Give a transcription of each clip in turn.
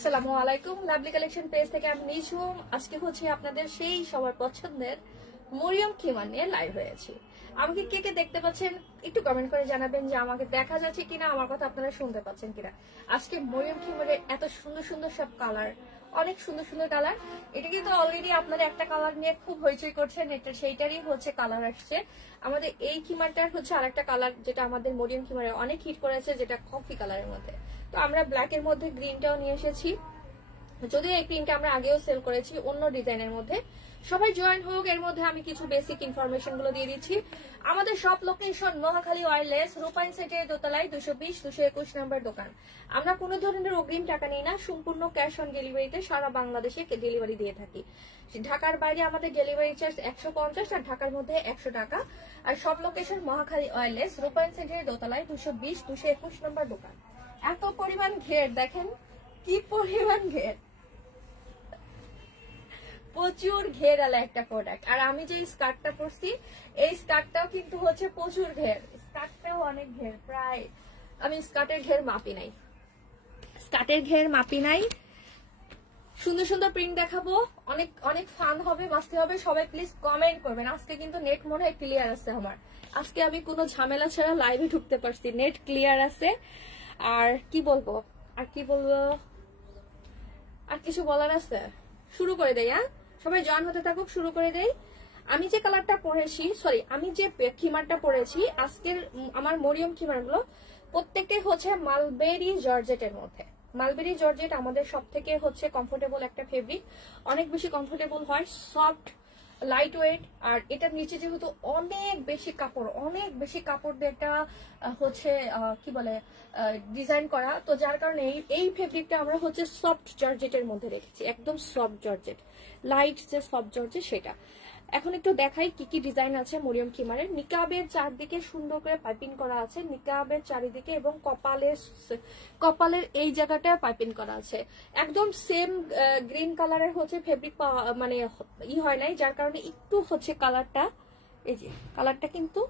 আসসালামু আলাইকুম, lovely collection page থেকে আমি নিঝুম। আজকে হচ্ছে আপনাদের সেই সবার পছন্দের মরিয়ম খিমার নিয়ে লাইভ হয়েছি। আমাকে কে কে দেখতে পাচ্ছেন একটু কমেন্ট করে জানাবেন যে আমাকে দেখা যাচ্ছে কিনা, আমার কথা আপনারা শুনতে পাচ্ছেন কিনা। আজকে মরিয়ম খিমারের এত সুন্দর সুন্দর সব কালার, অনেক সুন্দর সুন্দর কালার। এটা কিন্তু অলরেডি আপনারা একটা কালার নিয়ে খুব হইচই করছেন, এটা সেইটারই হচ্ছে কালার আসছে। আমাদের এই খিমারটার হচ্ছে আরেকটা কালার যেটা আমাদের মরিয়ম খিমারে অনেক হিট করেছে, যেটা কফি কালারের মধ্যে। তো আমরা ব্ল্যাকের মধ্যে গ্রিনটাও নিয়ে এসেছি, যদিও এই প্রিন্টটা আমরা আগেও সেল করেছি অন্য ডিজাইনের মধ্যে। সবাই জয়েন হোক, এর মধ্যে আমি কিছু বেসিক ইনফরমেশন গুলো দিয়ে দিচ্ছি। আমাদের সব লোকেশন নোয়াখালী ওয়্যারলেস, রূপাইন সেটের দোতলায় 220-221 নম্বর দোকান। আমরা কোনো ধরনের অগ্রিম টাকা নিই না, সম্পূর্ণ ক্যাশ অন ডেলিভারিতে সারা বাংলাদেশে ডেলিভারি দিয়ে থাকি। ঢাকার বাইরে আমাদের ডেলিভারি চার্জ 150, আর ঢাকার মধ্যে 100 টাকা। আর সব লোকেশন নোয়াখালী ওয়্যারলেস, রূপাইন সেটের দোতলায় 220-221 নম্বর দোকান। এত পরিমাণ ঘের দেখেন, কি পরিমাণ ঘের, প্রচুর ঘের আলা একটা প্রোডাক্ট। আর আমি যে স্কার্টটা পরছি, এই স্কার্টটাও কিন্তু হচ্ছে প্রচুর ঘের, স্কার্টটাও অনেক ঘের। প্রায় আমি স্কার্টের ঘের মাপি নাই, সুন্দর সুন্দর প্রিন্ট দেখাবো, অনেক অনেক ফান হবে, মাস্তি হবে। সবাই প্লিজ কমেন্ট করবেন। আজকে কিন্তু নেট মনে হয় ক্লিয়ার আছে আমার, আজকে আমি কোনো ঝামেলা ছাড়া লাইভে ঢুকতে পারছি, নেট ক্লিয়ার আছে। আর কি বলবো, আর কিছু বলার আছে? শুরু করে দেই। হ্যাঁ, সবাই জয়েন হতে থাকুক, শুরু করে দেই। আমি যে কালারটা পরেছি, আমি যে খিমারটা পরেছি আজকের আমার মরিয়ম খিমারগুলো প্রত্যেকটাই হচ্ছে মালবেরি জর্জেটের মধ্যে। মালবেরি জর্জেট আমাদের সব থেকে হচ্ছে কমফোর্টেবল একটা ফেব্রিক, অনেক বেশি কমফোর্টেবল হয়, সফট, লাইট ওয়েট। আর এটার নিচে যেহেতু অনেক বেশি কাপড় দিয়ে একটা হচ্ছে কি বলে ডিজাইন করা, তো যার কারণে এই ফেব্রিকটা আমরা হচ্ছে সফট জর্জেটের মধ্যে রেখেছি, একদম সফট জর্জেট, লাইট যে সফট জর্জেট সেটা। এখন একটু দেখাই কি কি ডিজাইন আছে মরিয়ম খিমারের। নিকাবের চারদিকে সুন্দর করে পাইপিং করা আছে, নিকাবের চারিদিকে, এবং কপালের এই জায়গাটা পাইপিং করা আছে। একদম সেম গ্রিন কালারের হচ্ছে ফেব্রিক, মানে হয় নাই, যার কারণে একটু হচ্ছে কালারটা, এই যে কালারটা কিন্তু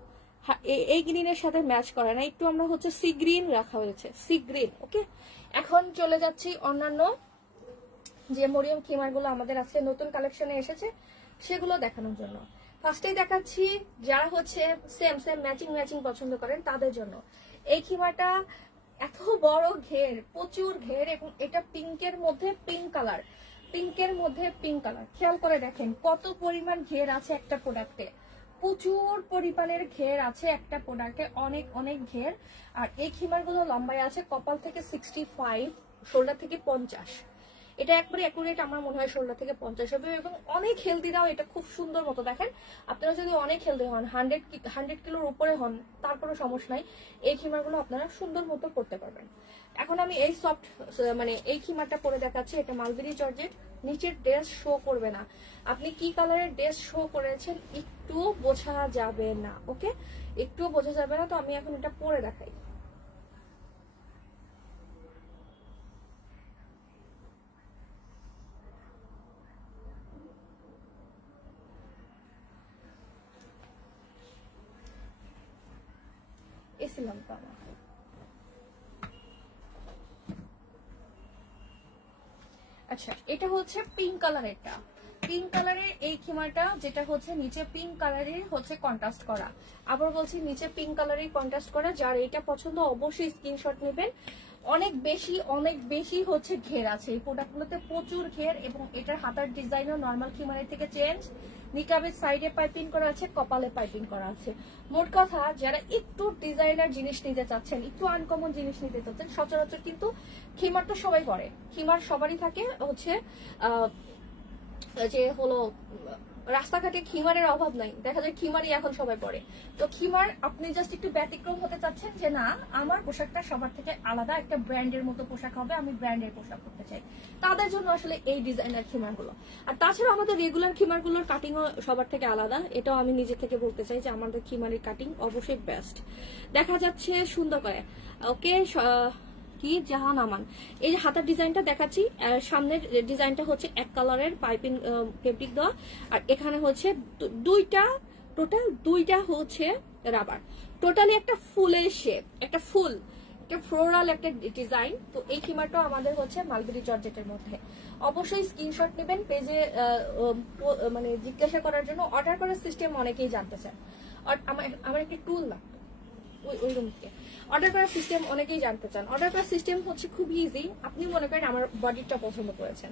এই গ্রিনের সাথে ম্যাচ করে না, একটু আমরা হচ্ছে সি গ্রিন রাখা হয়েছে, সি গ্রিন। ওকে, এখন চলে যাচ্ছি অন্যান্য যে মরিয়ম খিমার গুলো আমাদের আজকে নতুন কালেকশনে এসেছে সেগুলো দেখানোর জন্য। ফার্স্টেই দেখাচ্ছি যারা হচ্ছে সেম ম্যাচিং পছন্দ করেন তাদের জন্য এই খিমাটা। এত বড় ঘের, প্রচুর ঘের, এবং এটা পিঙ্কের মধ্যে পিঙ্ক কালার, খেয়াল করে দেখেন কত পরিমাণ ঘের আছে একটা প্রোডাক্টে, প্রচুর পরিমাণের ঘের আছে একটা প্রোডাক্টে, অনেক অনেক ঘের। আর এই খিমার গুলো লম্বায় আছে কপাল থেকে 65, শোল্ডার থেকে 50। এটা একবারে অ্যাকুরেট, আমার মনে হয় 16 থেকে 50 হবে, এবং অনেক হেলদিরাও এটা খুব সুন্দর মতো। দেখেন আপনারা যদি অনেক হেলদি হন, 100 কিলোর উপরে হন, তারপরে সমস্যা নাই, এই খিমারগুলো আপনারা সুন্দর মতো করতে পারবেন। এখন আমি এই সফট এই খিমারটা পরে দেখাচ্ছি। এটা মালবেরি জর্জেট, নিচের ড্রেস শো করবে না, আপনি কি কালারের ড্রেস শো করেছেন একটু বোঝা যাবে না। ওকে, একটু বোঝা যাবে না। তো আমি এখন এটা পরে দেখাই। আচ্ছা, এটা হচ্ছে পিঙ্ক কালারেরটা, পিঙ্ক কালারের এই খিমাটা, যেটা হচ্ছে নিচে পিঙ্ক কালারের হচ্ছে কন্ট্রাস্ট করা। আবার বলছি, নিচে পিঙ্ক কালারের কন্ট্রাস্ট করা। যার এটা পছন্দ অবশ্যই স্ক্রিনশট নেবেন। অনেক বেশি হচ্ছে ঘের আছে এই প্রোডাক্টগুলোতে, প্রচুর ঘের। এবং এটার হাতার ডিজাইনও নর্মাল খিমারের থেকে চেঞ্জ। নিকাবের সাইডে পাইপিং করা আছে, কপালে পাইপিং করা আছে। মোট কথা, যারা একটু ডিজাইনার জিনিস নিতে চাচ্ছেন, একটু আনকমন জিনিস নিতে চাচ্ছেন, সচরাচর কিন্তু খিমার তো সবাই পরে, খিমার সবারই থাকে হচ্ছে যে হলো রাস্তাঘাটে খিমারের অভাব নাই, দেখা যায় খিমারই এখন সবাই পরে। তো খিমার আপনি জাস্ট একটু ব্যতিক্রম হতে চাচ্ছেন যে না, আমার পোশাকটা সবার থেকে আলাদা, একটা ব্র্যান্ডের মতো পোশাক হবে, আমি ব্র্যান্ডের পোশাক করতে চাই, তাদের জন্য আসলে এই ডিজাইনার খিমার গুলো। আর তাছাড়া আমাদের রেগুলার খিমার গুলোর কাটিংও সবার থেকে আলাদা, এটাও আমি নিজে থেকে বলতে চাই যে আমাদের খিমারের কাটিং অবশ্যই বেস্ট। দেখা যাচ্ছে সুন্দর করে। ওকে, কি জাহান আমান, এই যে হাতার ডিজাইনটা দেখাচ্ছি, সামনের ডিজাইনটা হচ্ছে এক কালারের পাইপিং ফেব্রিক দেওয়া, আর এখানে হচ্ছে টোটাল দুইটা হচ্ছে রাবার, টোটালি একটা ফুলের শেপ, একটা ফুল একটা ফ্লোরাল একটা ডিজাইন। তো এই খিমারটা আমাদের হচ্ছে মালবেরি জর্জেটের মধ্যে। অবশ্যই স্ক্রিনশট নেবেন পেজে, মানে জিজ্ঞাসা করার জন্য। অর্ডার করার সিস্টেম অনেকেই জানতে চান। আমার একটি টুল না ওই রুম থেকে অর্ডার করার সিস্টেম অনেকেই জানতে চান। অর্ডার করার সিস্টেম হচ্ছে খুব ইজি। আপনি মনে করেন আমার বডিটা পছন্দ করেছেন,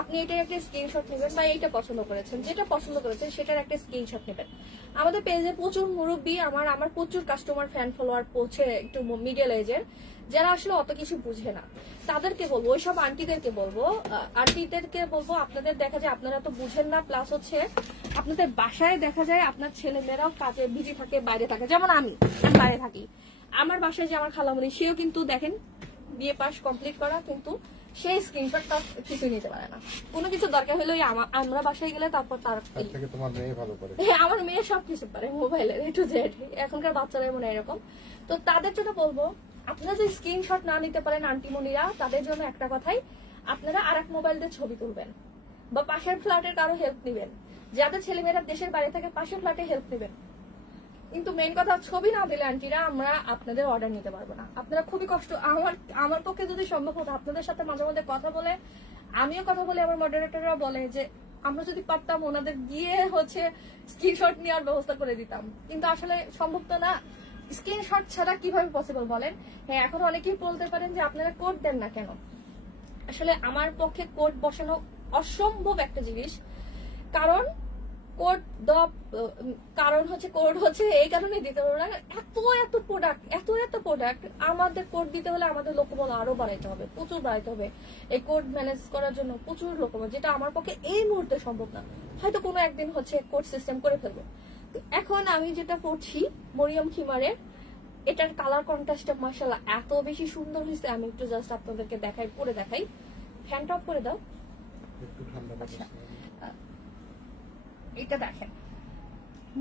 আপনি এটার একটা স্ক্রিনশট নেবেন, বা এইটা পছন্দ করেছেন, যেটা পছন্দ করেছেন সেটার একটা স্ক্রিনশট নেবেন। আমাদের পেজে প্রচুর মুরব্বী, আমার প্রচুর কাস্টমার ফ্যান ফলোয়ার পৌঁছে একটু মিডল এজের, যারা আসলে অত কিছু বুঝে না। তাদেরকে বলবো, ওইসব আন্টিদেরকে বলবো, আপনাদের দেখা যায় আপনারা তো বুঝেন না, প্লাস হচ্ছে আপনাদের বাসায় দেখা যায় আপনার ছেলে মেয়েরাও কাজে বিজি থাকে, বাইরে থাকে। যেমন আমি বাইরে থাকি, আমার বাসায় যে আমার খালামণি, সেও কিন্তু দেখেন বিএ পাস কমপ্লিট করা, কিন্তু সেই স্ক্রিনশটটা কিছু নিতে পারে না। কোনো কিছু দরকার হলে আমরা বাসায় গেলে তারপর তোমার মেয়ে ভালো করে। হ্যাঁ, আমার মেয়ে সবকিছু পারে, মোবাইলের A to Z। এখনকার বাচ্চারা মনে এরকম। তো তাদের জন্য বলবো, আপনারা যে স্ক্রিনশট না নিতে পারেন আন্টিমণিরা, তাদের জন্য একটা কথাই, আপনারা আরেক মোবাইল দিয়ে ছবি তুলবেন, বা পাশের ফ্ল্যাটের কারো হেল্প নেবেন। যাদের ছেলেমেয়েরা দেশের বাইরে থাকে, পাশের ফ্ল্যাটে হেল্প নেবেন। কিন্তু মেইন কথা, ছবি না দিলে আন্টিরা আমরা আপনাদের অর্ডার নিতে পারবো না। আপনারা খুবই কষ্ট, আমার পক্ষে যদি সম্ভব হতো আপনাদের সাথে মাঝে মধ্যে কথা বলে, আমিও কথা বলে, আমার মডারেটররা বলে যে আমরা যদি পারতাম ওনাদের গিয়ে হচ্ছে স্ক্রিনশট নেওয়ার ব্যবস্থা করে দিতাম, কিন্তু আসলে সম্ভব তো না। স্ক্রিনশট ছাড়া কিভাবে পসিবল বলেন? হ্যাঁ, এখন অনেকেই বলতে পারেন যে আপনারা কোড দেন না কেন। আসলে আমার পক্ষে কোড বসানো অসম্ভব একটা জিনিস। কারণ কোড হচ্ছে এই কারণে দিতে পারবো না, এত প্রোডাক্ট আমাদের কোড দিতে হলে আমাদের লোকবল আরো বাড়াইতে হবে, প্রচুর বাড়াইতে হবে। এই কোড ম্যানেজ করার জন্য প্রচুর লোকবল, যেটা আমার পক্ষে এই মুহূর্তে সম্ভব না। হয়তো কোনো একদিন হচ্ছে কোড সিস্টেম করে ফেলবো। এখন আমি যেটা পড়ছি মরিয়ম খিমারের, এটার কালার কন্ট্রাস্টটা মাশাআল্লাহ এত বেশি সুন্দর হয়েছে। আমি একটু জাস্ট আপনাদেরকে পরে দেখাই। ফ্যানটা অফ করে দাও। আচ্ছা, এটা দেখেন,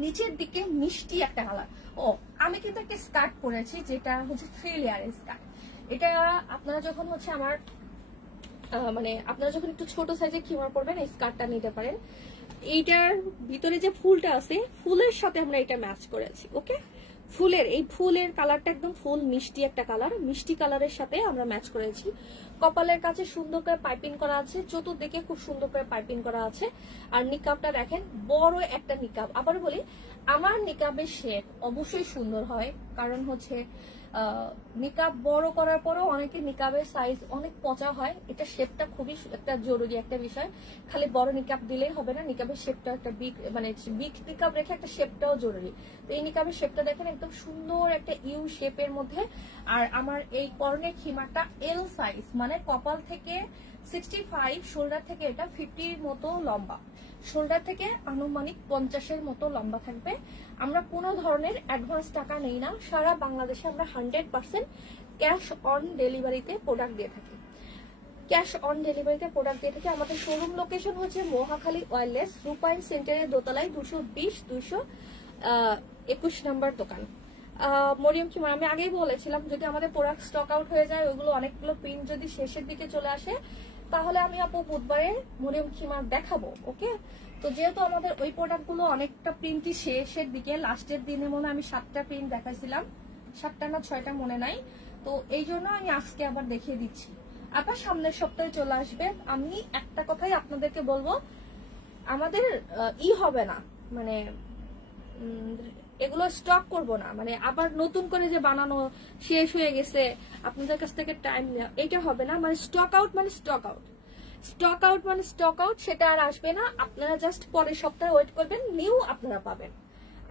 নিচের দিকে মিষ্টি একটা কালার। আমি কিন্তু একটা স্কার্ট পরেছি, যেটা হচ্ছে 3 লেয়ারের স্কার্ট। এটা আপনারা যখন হচ্ছে আপনারা যখন একটু ছোট সাইজের খিমার পরবেন, এই স্কার্টটা নিতে পারেন। এইটার ভিতরে যে ফুলটা আছে, ফুলের সাথে আমরা এটা ম্যাচ করেছি। ওকে, ফুলের কালারটা একদম ফুল মিষ্টি একটা কালার, মিষ্টি কালারের সাথে আমরা ম্যাচ করেছি। কপালের কাছে সুন্দর করে পাইপিং করা আছে, চতুর্দিকে খুব সুন্দর করে পাইপিং করা আছে। আর নিকাবটা দেখেন, বড় একটা নিকাব। আবার বলি, আমার নিকাবের শেপ অবশ্যই সুন্দর হয়, কারণ হচ্ছে নিকাব বড় করার পরেও অনেকে নিকাবের সাইজ অনেক পচা হয়। এটা শেপটা খুবই একটা জরুরি একটা বিষয়। খালি বড় নিকাব দিলেই হবে না, নিকাবের শেপটা একটা বিগ নিকাব রেখে একটা শেপটাও জরুরি। তো এই নিকাবের শেপটা দেখেন, একদম সুন্দর একটা ইউ শেপের মধ্যে। আর আমার এই পরনের খিমারটা এল সাইজ, মানে কপাল থেকে 65, শোল্ডার থেকে এটা 50 মতো লম্বা, শোল্ডার থেকে আনুমানিক 50-এর মতো লম্বা থাকবে। আমরা কোনো ধরনের অ্যাডভান্স টাকা নেই না। সারা বাংলাদেশে আমরা 100% ক্যাশ অন ডেলিভারিতে প্রোডাক্ট দিয়ে থাকি। আমাদের শোরুম লোকেশন হচ্ছে মহাখালী ওয়্যারলেস, রূপায়ণ সেন্টারের দোতলায় 220-221 নম্বর দোকান। মরিয়ম খিমার আমি আগেই বলেছিলাম, যদি আমাদের প্রোডাক্ট স্টক আউট হয়ে যায়, ওইগুলো অনেকগুলো প্রিন্ট যদি শেষের দিকে চলে আসে, তাহলে আমি বুধবারে মরিয়ম খিমার দেখাবো। ওকে, তো যেহেতু আমাদের ওই প্রোডাক্টগুলো অনেকটা প্রিন্টই শেষের দিকে, লাস্টের দিনে মনে আমি 7টা প্রিন্ট দেখাইছিলাম, 7টা না 6টা মনে নাই। তো এই জন্য আমি আজকে আবার দেখিয়ে দিচ্ছি। আবার সামনের সপ্তাহে চলে আসবে। আমি একটা কথাই আপনাদেরকে বলবো, আমাদের হবে না, মানে এগুলো স্টক করব না, মানে আবার নতুন করে যে বানানো শেষ হয়ে গেছে আপনাদের কাছ থেকে টাইম নেওয়া, এটা হবে না। মানে স্টক আউট সেটা আর আসবে না। আপনারা জাস্ট পরের সপ্তাহে ওয়েট করবেন, নিউ আপনারা পাবেন।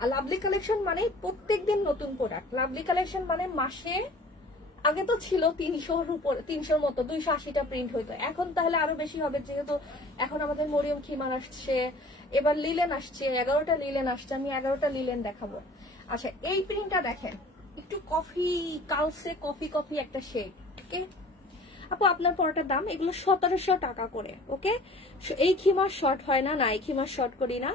আর লাভলি কালেকশন মানে প্রত্যেকদিন নতুন প্রোডাক্ট। লাভলি কালেকশন মানে মাসে, আগে তো ছিল 300-র উপরে, 300-র মতো 280টা প্রিন্ট হইতো, এখন তাহলে আরো বেশি হবে, যেহেতু এখন আমাদের মরিয়ম খিমার আসছে, এবার লিলেন আসছে, 11টা লিলেন আসছে। আমি 11টা লিলেন দেখাবো। আচ্ছা, এই প্রিন্টটা দেখেন, একটু কালসে কফি একটা শেড। ওকে আপু, আপনার পরটার দাম এগুলো 1700 টাকা করে। ওকে, এই খিমার শর্ট হয় না, এই খিমার শর্ট করি না।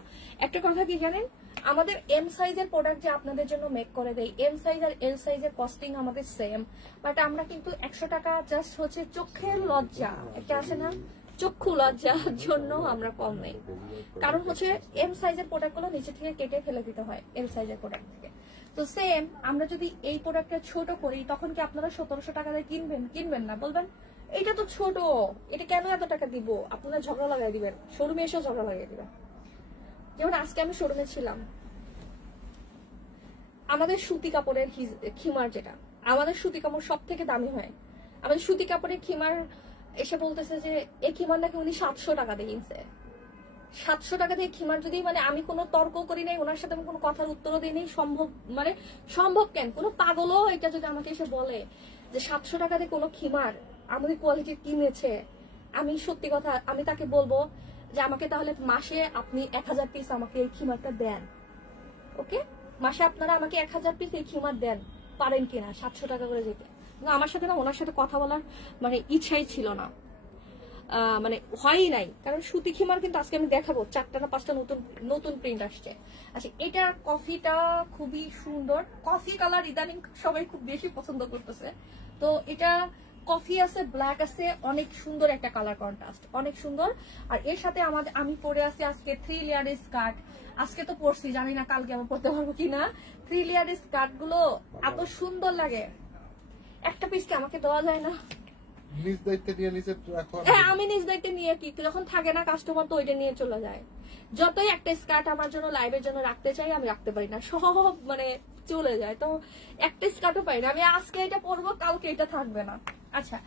একটা কথা কি জানেন, আমাদের এম সাইজের প্রোডাক্ট যে আপনাদের জন্য মেক করে দেয়, এম সাইজ আর এল সাইজের কস্টিং আমাদের সেম, বাট আমরা কিন্তু 100 টাকা জাস্ট হচ্ছে চোখের লজ্জা একটা আছে না, চক্ষু লজ্জার জন্য আমরা কম নেই। কারণ হচ্ছে এম সাইজের প্রোডাক্ট গুলো নিচে থেকে কেটে ফেলে দিতে হয় এল সাইজের প্রোডাক্ট থেকে। তো সেম আমরা যদি এই প্রোডাক্টটা ছোট করি তখন কি আপনারা 1700 টাকা দিয়ে কিনবেন না? বলবেন এটা তো ছোট, এটা কেন এত টাকা দিব? আপনারা ঝগড়া লাগাই দিবেন, শোরুমে এসেও ঝগড়া লাগাই দিবেন। যেমন আজকে আমি শোরুমে ছিলাম, আমাদের সুতি কাপড়ের খিমার, যেটা আমাদের সুতি কাপড় সব থেকে দামি হয়, আমাদের সুতি কাপড়ের খিমার এসে বলতেছে যে এই খিমার নাকি উনি 700 টাকা দিয়ে কিনছে। 700 টাকা দিয়ে খিমার যদি, মানে আমি কোনো তর্ক করি নাই, ওনার সাথে আমি কোনো কথার উত্তরও দিই নাই, সম্ভব কেন? কোনো পাগলও এটা যদি আমাকে এসে বলে যে 700 টাকা দিয়ে কোনো খিমার আমাদের কোয়ালিটির কিনেছে, আমি সত্যি কথা আমি তাকে বলবো যে আমাকে তাহলে মাসে আপনি 1000 পিস আমাকে এই খিমারটা দেন। ওকে, মাসে আপনারা আমাকে 1000 পিস এই খিমার দেন, পারেন কিনা 700 টাকা করে যেতে। আমার সাথে না ওনার সাথে কথা বলার মানে ইচ্ছাই ছিল না, মানে হয়ই নাই। কারণ সুতি খিমার কিন্তু আজকে আমি দেখাবো 4টা না 5টা নতুন প্রিন্ট আসছে। আচ্ছা, এটা কফিটা খুবই সুন্দর, কফি কালার ইদানিং সবাই খুব বেশি পছন্দ করতেছে। তো এটা কফি আছে, ব্ল্যাক আছে, অনেক সুন্দর একটা কালার কন্ট্রাস্ট, অনেক সুন্দর। আর এর সাথে আমি পরে আছি আজকে 3 লেয়ারের স্কার্ট। আজকে তো পরছি, জানি না কালকে আমি পরতে পারবো কিনা। 3 লেয়ারের স্কার্ট গুলো এত সুন্দর লাগে, একটা পিস কি আমাকে দেওয়া যায় না? নিজ দায়িত্বে নিয়ে নিচে রাখো। হ্যাঁ, আমি নিজ দায়িত্বে নিয়ে কি, যখন থাকে না কাস্টমার তো ওইটা নিয়ে চলে যায়। যতই একটা স্কার্ট আমার জন্য লাইভের জন্য রাখতে চাই, আমি রাখতে পারি না, সব মানে চলে যায়। তো একটা স্কার্টও পাই না। আমি আজকে এটা পরবো, কালকে এটা থাকবে না। আচ্ছা,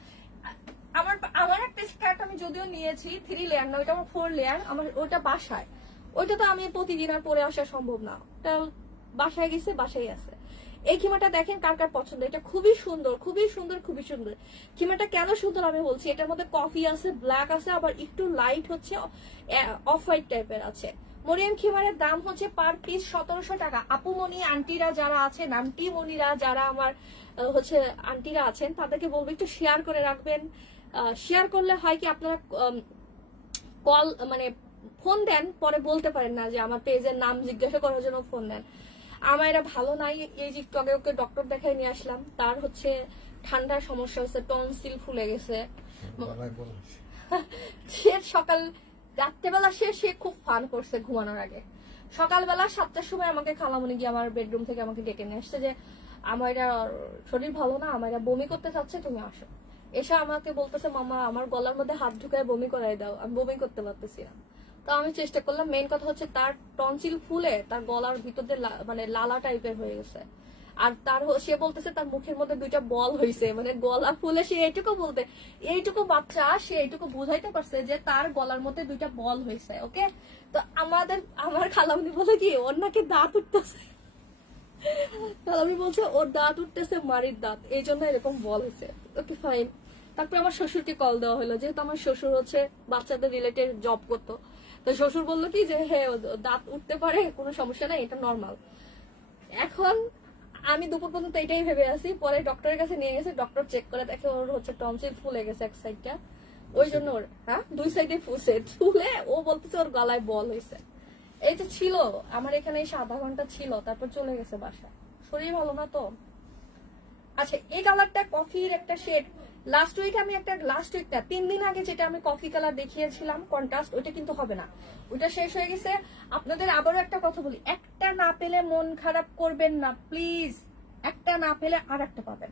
আমার একটা স্কার্ট আমি যদিও নিয়েছি 3 লেয়ার না, ওইটা আমার 4 লেয়ার, আমার ওইটা বাসায়, ওইটা তো আমি প্রতিদিন আর পরে আসা সম্ভব না, ওটা বাসায় গেছে, বাসায় আছে। এই খিমাটা দেখেন কার কার পছন্দ, এটা খুবই সুন্দর, খুবই সুন্দর, খুবই সুন্দর। খিমাটা কেন সুন্দর আমি বলছি, এটার মধ্যে কফি আছে, ব্ল্যাক আছে, আবার একটু লাইট হচ্ছে অফ হোয়াইট টাইপের আছে। মরিয়ম খিমারের দাম হচ্ছে পার পিস 1700 টাকা। আপুমণি আন্টিরা যারা আছেন, আন্টি মনিরা যারা আমার হচ্ছে আন্টিরা আছেন, তাদেরকে বলবো একটু শেয়ার করে রাখবেন। শেয়ার করলে হয় কি, আপনারা কল মানে ফোন দেন, পরে বলতে পারেন না যে আমার পেজের নাম জিজ্ঞাসা করার জন্য ফোন দেন। আমার এটা ভালো নাই, এই যে ওকে ডক্টর দেখাই নিয়ে আসলাম, তার হচ্ছে ঠান্ডার সমস্যা হচ্ছে, টনসিল ফুলে গেছে। সে সকাল রাত্রেবেলা সে খুব ফান করছে ঘুমানোর আগে। সকালবেলা 7টার সময় আমাকে খালামণি গিয়ে আমার বেডরুম থেকে আমাকে ডেকে নিয়ে আসছে যে আমার এটা শরীর ভালো না, আমার এটা বমি করতে চাচ্ছে, তুমি আসো। এসে আমাকে বলতেছে মামা আমার গলার মধ্যে হাত ঢুকায় বমি করাই দাও, আমি বমি করতে পারতেছি না। তো আমি চেষ্টা করলাম, মেইন কথা হচ্ছে তার টনসিল ফুলে তার গলার ভিতর দিয়ে মানে লালা টাইপের হয়ে গেছে। আর সে বলতেছে তার মুখের মধ্যে 2টা বল হয়েছে, মানে গলা ফুলে সে এইটুকু বাচ্চা সে এইটুকু বুঝাইতে পারছে যে তার গলার মধ্যে 2টা বল হয়েছে। ওকে, তো আমার খালামনি বলে কি ওর নাকি দাঁত উঠতেছে, খালামনি বলছে ওর দাঁত উঠতেছে, মারির দাঁত, এই জন্য এরকম বল হয়েছে। Okay fine. তারপরে আমার শ্বশুরকে কল দেওয়া হলো, যেহেতু আমার শ্বশুর হচ্ছে বাচ্চাদের রিলেটেড জব করতো। তো শ্বশুর বললো কি যে হ্যাঁ দাঁত উঠতে পারে, কোনো সমস্যা নাই, এটা নর্মাল। এখন আমি দুপুর পর্যন্ত এটাই ভেবে আছি, পরে ডক্টরের কাছে নিয়ে গেছে, ডক্টর চেক করে দেখে ওর হচ্ছে টনসিল ফুলে গেছে এক সাইডটা, ওই জন্য ওর 2 সাইডে ফুলে ও বলতেছে ওর গলায় বল হয়েছে। এই যে ছিল আমার এখানে এসে আধা ঘন্টা ছিল, তারপর চলে গেছে বাসা, শরীর ভালো না তো। আচ্ছা, এই কালারটা কফির একটা শেড, লাস্ট উইকটা 3 দিন আগে যেটা আমি কফি কালার দেখিয়েছিলাম কন্ট্রাস্ট, ওইটা কিন্তু হবে না, ওইটা শেষ হয়ে গেছে। আপনাদের আবারও একটা কথা বলি, একটা না পেলে মন খারাপ করবেন না প্লিজ, একটা না পেলে আর একটা পাবেন,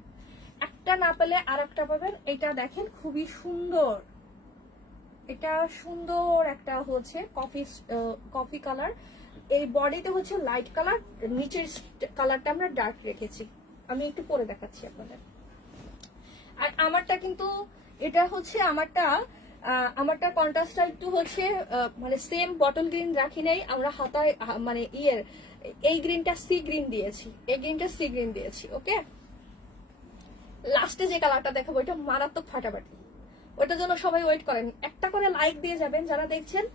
একটা না পেলে আর একটা পাবেন। এটা দেখেন খুবই সুন্দর, এটা সুন্দর একটা হচ্ছে কফি কালার, এই বডিতে হচ্ছে লাইট কালার, নিচের কালারটা আমরা ডার্ক রেখেছি। আমি একটু পরে দেখাচ্ছি আপনাদের। আর আমারটা কিন্তু এটা হচ্ছে আমারটা কন্ট্রাস্টটা একটু হচ্ছে মানে সেম বটল গ্রিন রাখি নাই আমরা, হাতায় মানে এই গ্রিনটা সি গ্রিন দিয়েছি, ওকে। লাস্টে যে কালারটা দেখাবো এটা মারাত্মক ফাটাফাটি, ওইটার জন্য সবাই ওয়েট করেন, একটা করে লাইক দিয়ে যাবেন যারা দেখছেন।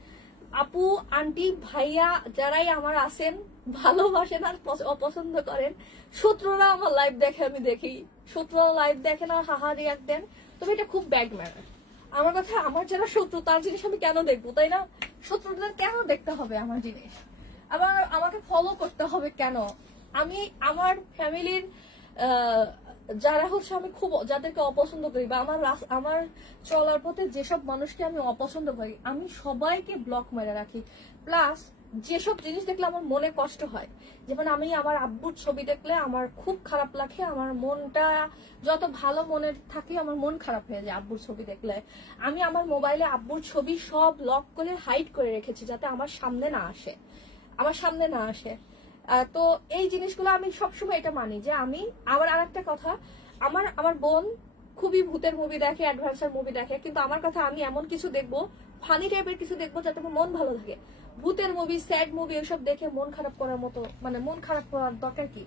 আপু আন্টি ভাইয়া যারাই আমার আছেন, ভালোবাসেন আর অপছন্দ করেন, শত্রুরা আমার লাইভ দেখে, আমি দেখি শত্রুরা লাইভ দেখেন আর হাহা রিয়াক্ট দেন, তবে এটা খুব ব্যাড ম্যানার। আমার কথা, আমার যারা শত্রু তার জিনিস আমি কেন দেখবো, তাই না? শত্রুদের কেন দেখতে হবে আমার জিনিস, আবার আমাকে ফলো করতে হবে কেন? আমি আমার ফ্যামিলির যারা হচ্ছে আমি খুব যাদেরকে অপছন্দ করি, বা আমার চলার পথে যেসব মানুষকে আমি অপছন্দ করি, আমি সবাইকে ব্লক মেরে রাখি। প্লাস যেসব জিনিস দেখলে আমার মনে কষ্ট হয়, যেমন আমি আমার আব্বুর ছবি দেখলে আমার খুব খারাপ লাগে, আমার মনটা যত ভালো মনে থাকে আমার মন খারাপ হয়ে যায় আব্বুর ছবি দেখলে। আমি আমার মোবাইলে আব্বুর ছবি সব লক করে হাইড করে রেখেছি যাতে আমার সামনে না আসে। তো এই জিনিসগুলো আমি সবসময় এটা মানি যে আমি আবার আরেকটা কথা, আমার বোন খুবই ভূতের মুভি দেখে, অ্যাডভেঞ্চার মুভি দেখে, কিন্তু আমার কথা আমি এমন কিছু দেখবো, ফানি টাইপের কিছু দেখবো যাতে আমার মন ভালো থাকে। ভূতের মুভি, স্যাড মুভি এসব দেখে মন খারাপ করার মতো, মানে মন খারাপ করার দরকার কি?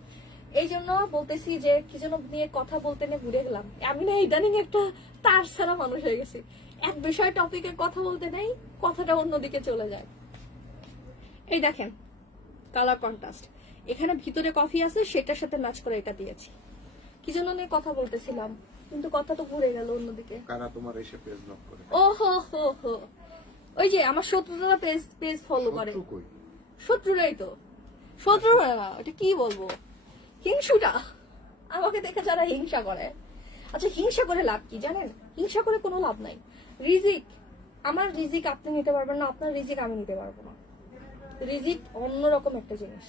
এই জন্য বলতেছি যে কি যেন নিয়ে কথা বলতে নিয়ে ঘুরে গেলাম। আমি না ইদানিং একটা তার ছাড়া মানুষ হয়ে গেছি, এক বিষয় টপিকে কথা বলতে নেই, কথাটা অন্যদিকে চলে যায়। এই দেখেন কালার কন্ট্রাস্ট, এখানে ভিতরে কফি আছে, সেটার সাথে ম্যাচ করে এটা দিয়েছি। কি জন্য নিয়ে কথা বলতেছিলাম, কিন্তু কথা তো ঘুরে গেল অন্যদিকে। কারা তোমার এসে পেজ লক করে? ও হো, ওই যে আমার শত্রুরা পেজ ফলো করে। শত্রুরাই তো, শত্রুরা না, এটা কি বলবো, হিংসুটা আমাকে দেখে যারা হিংসা করে। আচ্ছা হিংসা করে লাভ কি জানেন? হিংসা করে কোনো লাভ নাই। রিজিক, আমার রিজিক আপনি নিতে পারবেন না, আপনার রিজিক আমি নিতে পারবো না। রিজিক অন্যরকম একটা জিনিস।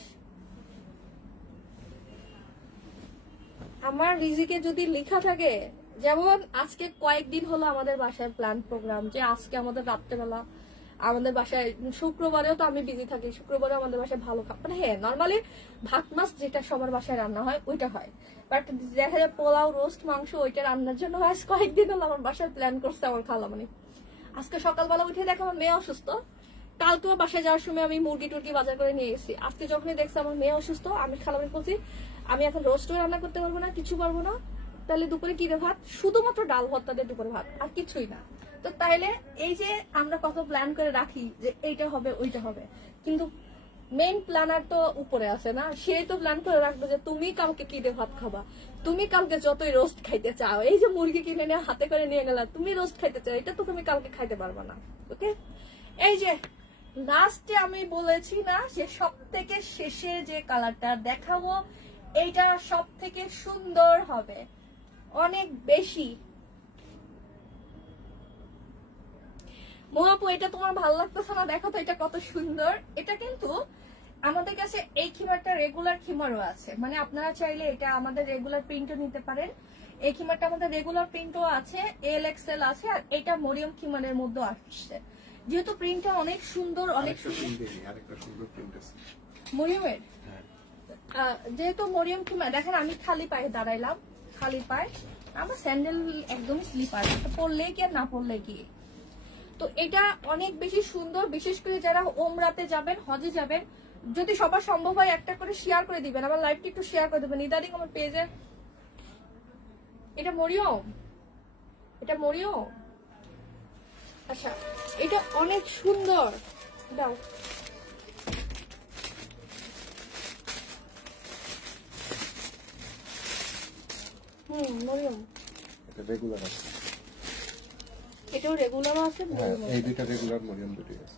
আমার রিজিকে যদি লেখা থাকে, যেমন আজকে কয়েকদিন হলো আমাদের বাসায় প্ল্যান প্রোগ্রাম যে আজকে আমাদের রাত্রেবেলা আমাদের বাসায়, শুক্রবারেও তো আমি বিজি থাকি, শুক্রবারেও আমাদের বাসায় ভালো মানে হ্যাঁ নর্মালি ভাত মাছ যেটা সবার বাসায় রান্না হয় ওইটা হয়, বাট দেখা যায় পোলাও, রোস্ট, মাংস ওইটা রান্নার জন্য আজ কয়েকদিন হলো আমার বাসায় প্ল্যান করছে আমার খালামণি। আজকে সকালবেলা উঠে দেখে আমার মেয়ে অসুস্থ, কালকেও বাসায় যাওয়ার সময় আমি মুরগি টুরগি বাজার করে নিয়ে গেছি। আজকে যখনই দেখছি আমার মেয়ে অসুস্থ, আমি খালামণি বলছি আমি এখন রোস্টও রান্না করতে পারবো না, কিছু পারবো না, তাহলে দুপুরে কি রে ভাত, শুধুমাত্র ডাল ভর্তা দিয়ে দুপুরে ভাত, আর কিছুই না। তো তাইলে এই যে আমরা কত প্ল্যান করে রাখি যে এইটা হবে ওইটা হবে, কিন্তু মেইন প্ল্যানার তো উপরে আছে না, সে তো প্ল্যান করে রাখবে যে তুমি কালকে কি দিয়ে ভাত খাবা, তুমি কালকে যতই রোস্ট খাইতে চাও, এই যে মুরগি কিনে নিয়ে হাতে করে নিয়ে গেলা, তুমি রোস্ট খাইতে চাও, এটা তো তুমি কালকে খাইতে পারবা না। ওকে, এই যে লাস্টে আমি বলেছি না যে সব থেকে শেষে যে কালারটা দেখাবো এইটা সব থেকে সুন্দর হবে, অনেক বেশি। মোয়াপু এটা তোমার ভালো লাগতেছে না? দেখো তো এটা কত সুন্দর। এটা কিন্তু আমাদের কাছে এই খিমারটা রেগুলার খিমারও আছে, মানে আপনারা চাইলে এটা আমাদের রেগুলার প্রিন্টও নিতে পারেন। এই খিমারটা আমাদের রেগুলার প্রিন্টও আছে, এল আছে, আর এটা মরিয়ম খিমারের মধ্যে আসছে। যেহেতু প্রিন্টটা অনেক সুন্দর, অনেক মরিয়মের, যেহেতু মরিয়ম খিমার, দেখেন আমি খালি পায়ে দাঁড়াইলাম, খালি পায়ে, আমার স্যান্ডেল একদমই স্লিপার, পরলে কি আর না পরলে কি। তো এটা অনেক বেশি সুন্দর, বিশেষ করে যারা ওমরাতে যাবেন, হজে যাবেন, যদি সবার সম্ভব হয় একটা করে শেয়ার করে দিবেন, আমার লাইভটি একটু শেয়ার করে দেবেন ইদানিং আমার পেজে। এটা মরিয়ম, আচ্ছা এটা অনেক সুন্দর, দাও মরিয়ম, এটা রেগুলার আছে, এটাও রেগুলার আছে, এই দুইটা রেগুলার, মরিয়ম দুটোই আছে।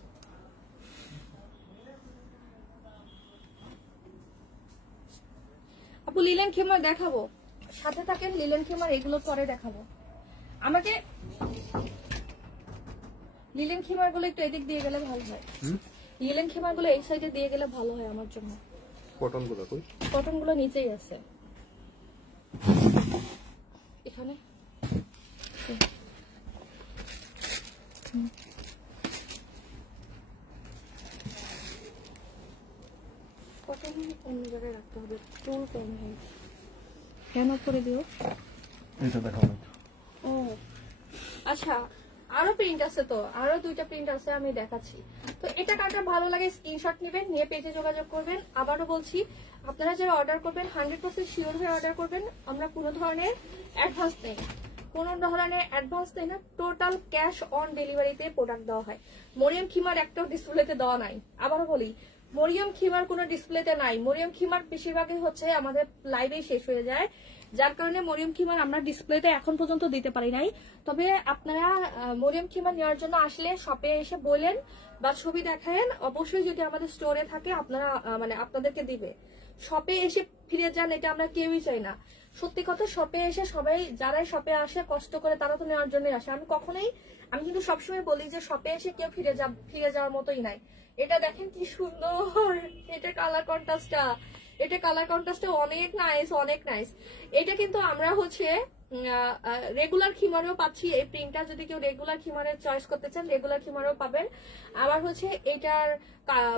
আপু লিলেন খিমার দেখাবো, সাথে থাকেন, লিলেন খিমার এগুলো পরে দেখাবো। আমাকে লিলেন খিমার গুলো একটু এদিক দিয়ে গেলে ভালো হয়, লিলেন খিমার গুলো এই সাইডে দিয়ে গেলে ভালো হয় আমার জন্য। কটন গুলো কই? কটন গুলো নিচেই আছে এখানে। কটন অন্য জায়গায় রাখতে হবে, চুল কম হয় কেন করে দিও, এটা দেখাও। ও আচ্ছা, আরো প্রিন্ট আছে, তো আরো দুইটা প্রিন্ট আছে আমি দেখাচ্ছি। তো এটা কাটা ভালো লাগে স্ক্রিনশট নেবেন, নিয়ে পেজে যোগাযোগ করবেন। আবারও বলছি, আপনারা যারা অর্ডার করবেন 100% শিওর হয়ে অর্ডার করবেন। আমরা কোনো ধরনের অ্যাডভান্স নেই, কোনো ধরনের অ্যাডভান্স নেই না, টোটাল ক্যাশ অন ডেলিভারিতে প্রোডাক্ট দেওয়া হয়। মরিয়ম খিমার একটাও ডিসপ্লেতে দেওয়া নাই, আবারও বলি মরিয়ম খিমার কোনো ডিসপ্লেতে নাই। মরিয়ম খিমার বেশিরভাগই হচ্ছে আমাদের লাইভে শেষ হয়ে যায়, যার কারণে মরিয়ম খিমার আমরা ডিসপ্লেতে এখন পর্যন্ত দিতে পারি নাই। তবে আপনারা মরিয়ম খিমার নেওয়ার জন্য আসলে শপে এসে বলেন বা ছবি দেখায়েন, অবশ্যই যদি আমাদের স্টোরে থাকে আপনারা মানে আপনাদেরকে দিবে। শপে এসে ফিরে যান এটা আমরা কেউই চাই না। সত্যি কথা, শপে এসে সবাই যারাই শপে আসে কষ্ট করে তারা তো নেওয়ার জন্যই আসে। আমি কিন্তু সবসময় বলি যে শপে এসে কেউ ফিরে যাওয়ার মতোই নাই, এটা দেখেন কি সুন্দর, এটা কালার কন্ট্রাস্টটা অনেক নাইস, অনেক নাইস। এটা কিন্তু আমরা হচ্ছে রেগুলার খিমারেও পাচ্ছি এই প্রিন্টটা। যদি কেউ রেগুলার খিমারের চয়েস করতে চান রেগুলার খিমারেও পাবেন। আবার হচ্ছে এটার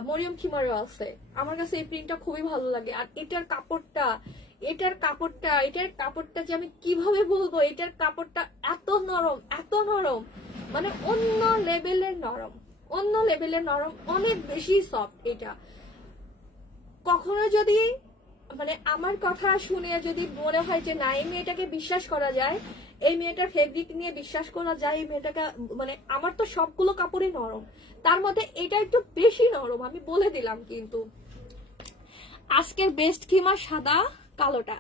মরিয়ম খিমারেও আছে। আমার কাছে এই প্রিন্টটা খুবই ভালো লাগে। আর এটার কাপড়টা যে আমি কিভাবে বলবো, এটার কাপড়টা এত নরম, মানে অন্য লেভেলের নরম, অনেক বেশি সফট। এটা কখনো যদি মানে আমার কথা শুনে যদি মনে হয় যে না এই মেয়েটাকে বিশ্বাস করা যায়, এই মেয়েটার ফেব্রিক নিয়ে বিশ্বাস করা যায়, এই মেয়েটাকে মানে আমার তো সবগুলো কাপড়ই নরম, তার মধ্যে এটা একটু বেশি নরম, আমি বলে দিলাম। কিন্তু আজকের বেস্ট খিমা সাদা কালোটা।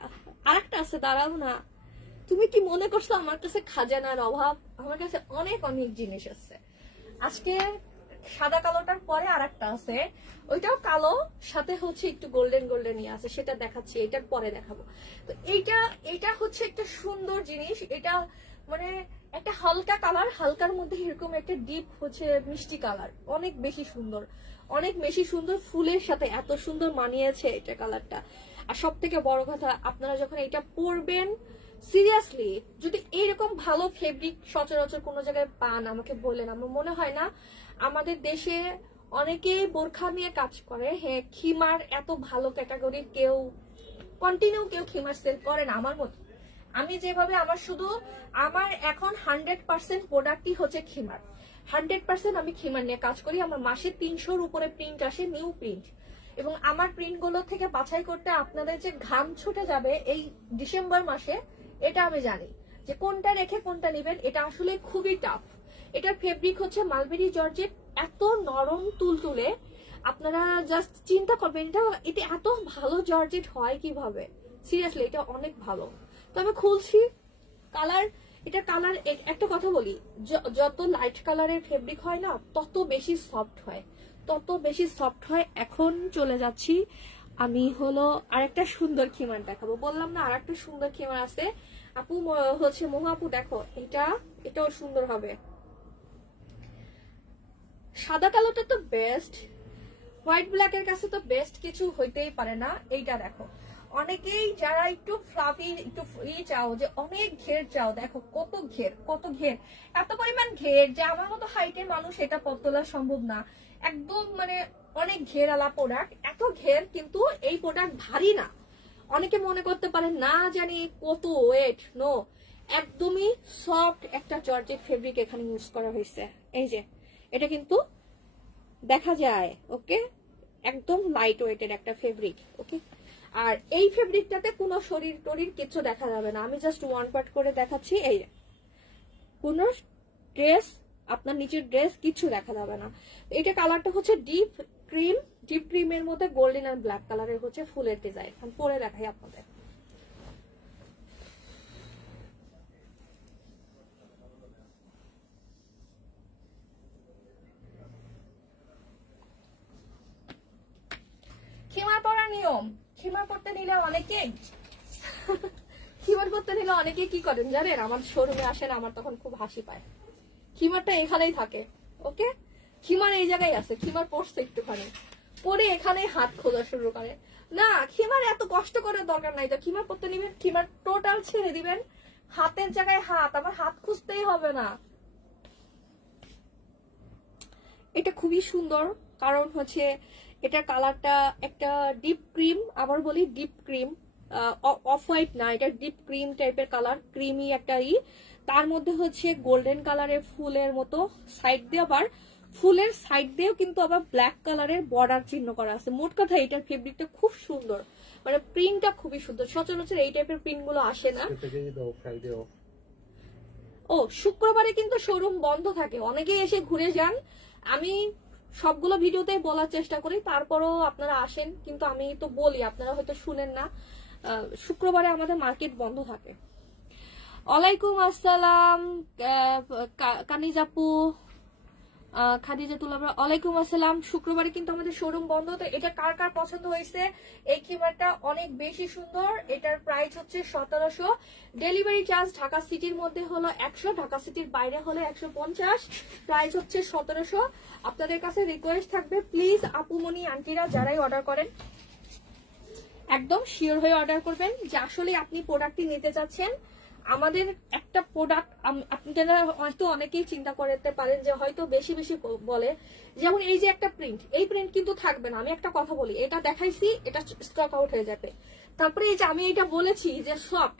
আরেকটা আছে, দাঁড়াও না, তুমি কি মনে করছো আমার কাছে খাজানার অভাব? আমার কাছে অনেক জিনিস আছে। আজকে সাদা কালোটার পরে আরেকটা আছে, ওইটাও কালো, সাথে হচ্ছে একটু গোল্ডেন ইয়ে আছে, সেটা দেখাচ্ছি, এটার পরে দেখাবো। তো এইটা হচ্ছে একটা সুন্দর জিনিস। এটা মানে একটা হালকা কালার, হালকার মধ্যে এরকম একটা ডিপ হচ্ছে মিষ্টি কালার, অনেক বেশি সুন্দর, ফুলের সাথে এত সুন্দর মানিয়েছে এটা কালারটা। আর সব থেকে বড় কথা, আপনারা যখন এটা পরবেন সিরিয়াসলি, যদি এইরকম ভালো ফেব্রিক সচরাচর কোনো জায়গায় পান আমাকে বলেন। আমার মনে হয় না আমাদের দেশে অনেকেই বোরখা নিয়ে কাজ করে, হ্যাঁ খিমার এত ভালো ক্যাটাগরির কেউ খিমার সেল করে না আমার মতো। আমি যেভাবে আমার এখন 100% প্রোডাক্টই হচ্ছে খিমার, 100% আমি খিমার নিয়ে কাজ করি। আমার মাসে 300-র উপরে প্রিন্ট আসে, নিউ প্রিন্ট। এবং আমার প্রিন্টগুলো থেকে বাছাই করতে আপনাদের যে ঘাম ছুটে যাবে এই ডিসেম্বর মাসে, এটা আমি জানি যে কোনটা রেখে কোনটা নেবেন। এটা আসলে খুবই টাফ। এটার ফেব্রিক হচ্ছে মালবেরি জর্জেট, এত নরম তুলতুলে, আপনারা জাস্ট চিন্তা করবেন এটা এত ভালো জর্জেট হয় কিভাবে। সিরিয়াসলি এটা অনেক ভালো। তো আমি খুলছি এটা কালার। একটা কথা বলি, যত লাইট কালারের ফেব্রিক হয় না তত বেশি সফট হয়। এখন চলে যাচ্ছি আমি হলো আরেকটা সুন্দর খিমার দেখাবো। বললাম না আরেকটা সুন্দর খিমার আছে। আপু হচ্ছে মহা আপু দেখো, এটাও সুন্দর হবে। সাদা কালোটা তো বেস্ট, হোয়াইট ব্ল্যাকের কাছে তো বেস্ট কিছু হইতেই পারে না। এইটা দেখো, অনেকেই যারা একটু ফ্লাফি একটু চাও, যে অনেক ঘের চাও, দেখো কত ঘের, এত পরিমাণ ঘের যে আমার মতো হাইটের মানুষ এটা পথ তোলা সম্ভব না। একদম মানে অনেক ঘের আলা প্রোডাক্ট, এত ঘের, কিন্তু এই প্রোডাক্ট ভারী না। অনেকে মনে করতে পারে না জানি কত ওয়েট, নো, একদমই সফট একটা জর্জেট ফেব্রিক এখানে ইউজ করা হয়েছে। এই যে এটা কিন্তু দেখা যায়, ওকে, একদম লাইট ওয়েটের একটা ফেব্রিক, ওকে। আর এই ফেব্রিকটাতে কোনো শরীর টরির কিছু দেখা যাবে না, আমি জাস্ট ওয়ান পার্ট করে দেখাচ্ছি। এই কোনো ড্রেস, আপনার নিচের ড্রেস কিছু দেখা যাবে না। এটা কালারটা হচ্ছে ডিপ ক্রিমের মধ্যে গোল্ডেন আর ব্ল্যাক কালারের হচ্ছে ফুলের ডিজাইন। আমি পরে দেখাই আপনাদের। খিমার পরার নিয়ম, খিমার করতে নিলে অনেকে কি করেন জানেন, আমার শোরুমে আসেন, আমার তখন খুব হাসি পায়। খিমারটা এখানেই থাকে, ওকে, খিমার এই জায়গায় আছে, খিমার পড়ছে একটুখানি, পরে এখানে হাত খোঁজা শুরু করে। না, খিমার এত কষ্ট করার দরকার নাই। তো খিমার করতে নিবেন, খিমার টোটাল ছেড়ে দিবেন, হাতের জায়গায় হাত, আমার হাত খুঁজতেই হবে না। এটা খুবই সুন্দর, কারণ হচ্ছে এটার কালারটা একটা ডিপ ক্রিম, আবার বলি ডিপ ক্রিম, অফ হোয়াইট না, এটা ডিপ ক্রিম টাইপের কালার, ক্রিমি একটা তার মধ্যে হচ্ছে গোল্ডেন কালারের ফুলের মতো সাইড দিয়ে, আবার ফুলের সাইড দিয়েও কিন্তু আবার ব্ল্যাক কালারের বর্ডার চিহ্ন করা আছে। মোট কথা এটার ফেব্রিকটা খুব সুন্দর, মানে প্রিন্টটা খুবই সুন্দর। সচরাচর এই টাইপের প্রিন্ট গুলো আসে না। ও শুক্রবারে কিন্তু শোরুম বন্ধ থাকে, অনেকেই এসে ঘুরে যান। আমি সবগুলো ভিডিওতে বলার চেষ্টা করি, তারপরও আপনারা আসেন, কিন্তু আমি তো বলি, আপনারা হয়তো শুনেন না। শুক্রবারে আমাদের মার্কেট বন্ধ থাকে। ওয়ালাইকুম আসসালাম কানিজাপু, খাদিজাতুল আবরার ওয়ালাইকুম আসসালাম। শুক্রবারে কিন্তু আমাদের শোরুম বন্ধ, তো এটা কার কার পছন্দ হয়েছে? এই খিমারটা অনেক বেশি সুন্দর। এটার প্রাইস হচ্ছে 1700। ডেলিভারি চার্জ ঢাকা সিটির মধ্যে হলো 100, ঢাকা সিটির বাইরে হলে 150। প্রাইস হচ্ছে 1700। আপনাদের কাছে রিকোয়েস্ট থাকবে প্লিজ আপুমনি আন্টিরা যারাই অর্ডার করেন একদম শিওর হয়ে অর্ডার করবেন যে আসলে আপনি প্রোডাক্টটি নিতে চাচ্ছেন। আমাদের একটা প্রোডাক্ট আপনারা হয়তো অনেকেই চিন্তা করতে পারেন যে হয়তো বেশি বেশি বলে, যেমন এই যে একটা প্রিন্ট, এই প্রিন্ট কিন্তু থাকবে না। আমি একটা কথা বলি, এটা দেখাইছি, এটা স্টক আউট হয়ে যাবে। তারপরে এই যে আমি এটা বলেছি যে সফট,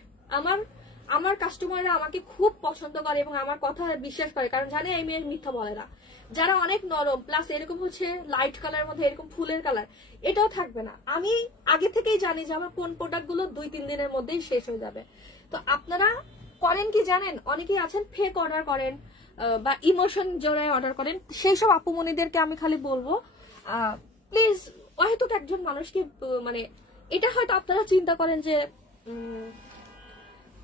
আমার কাস্টমাররা আমাকে খুব পছন্দ করে এবং আমার কথা বিশ্বাস করে, কারণ জানে এই মেয়ের মিথ্যা বলে না। যারা অনেক নরম প্লাস এরকম হচ্ছে লাইট কালার মধ্যে এরকম ফুলের কালার, এটাও থাকবে না। আমি আগে থেকেই জানি যে আমার কোন প্রোডাক্ট গুলো 2-3 দিনের মধ্যেই শেষ হয়ে যাবে। তো আপনারা করেন কি জানেন, অনেকেই আছেন ফেক অর্ডার করেন বা ইমোশন জোড়ায় অর্ডার করেন। সেই সব আপুমনিদেরকে আমি খালি বলবো প্লিজ, হয়তো একজন মানুষকে মানে এটা হয়তো আপনারা চিন্তা করেন যে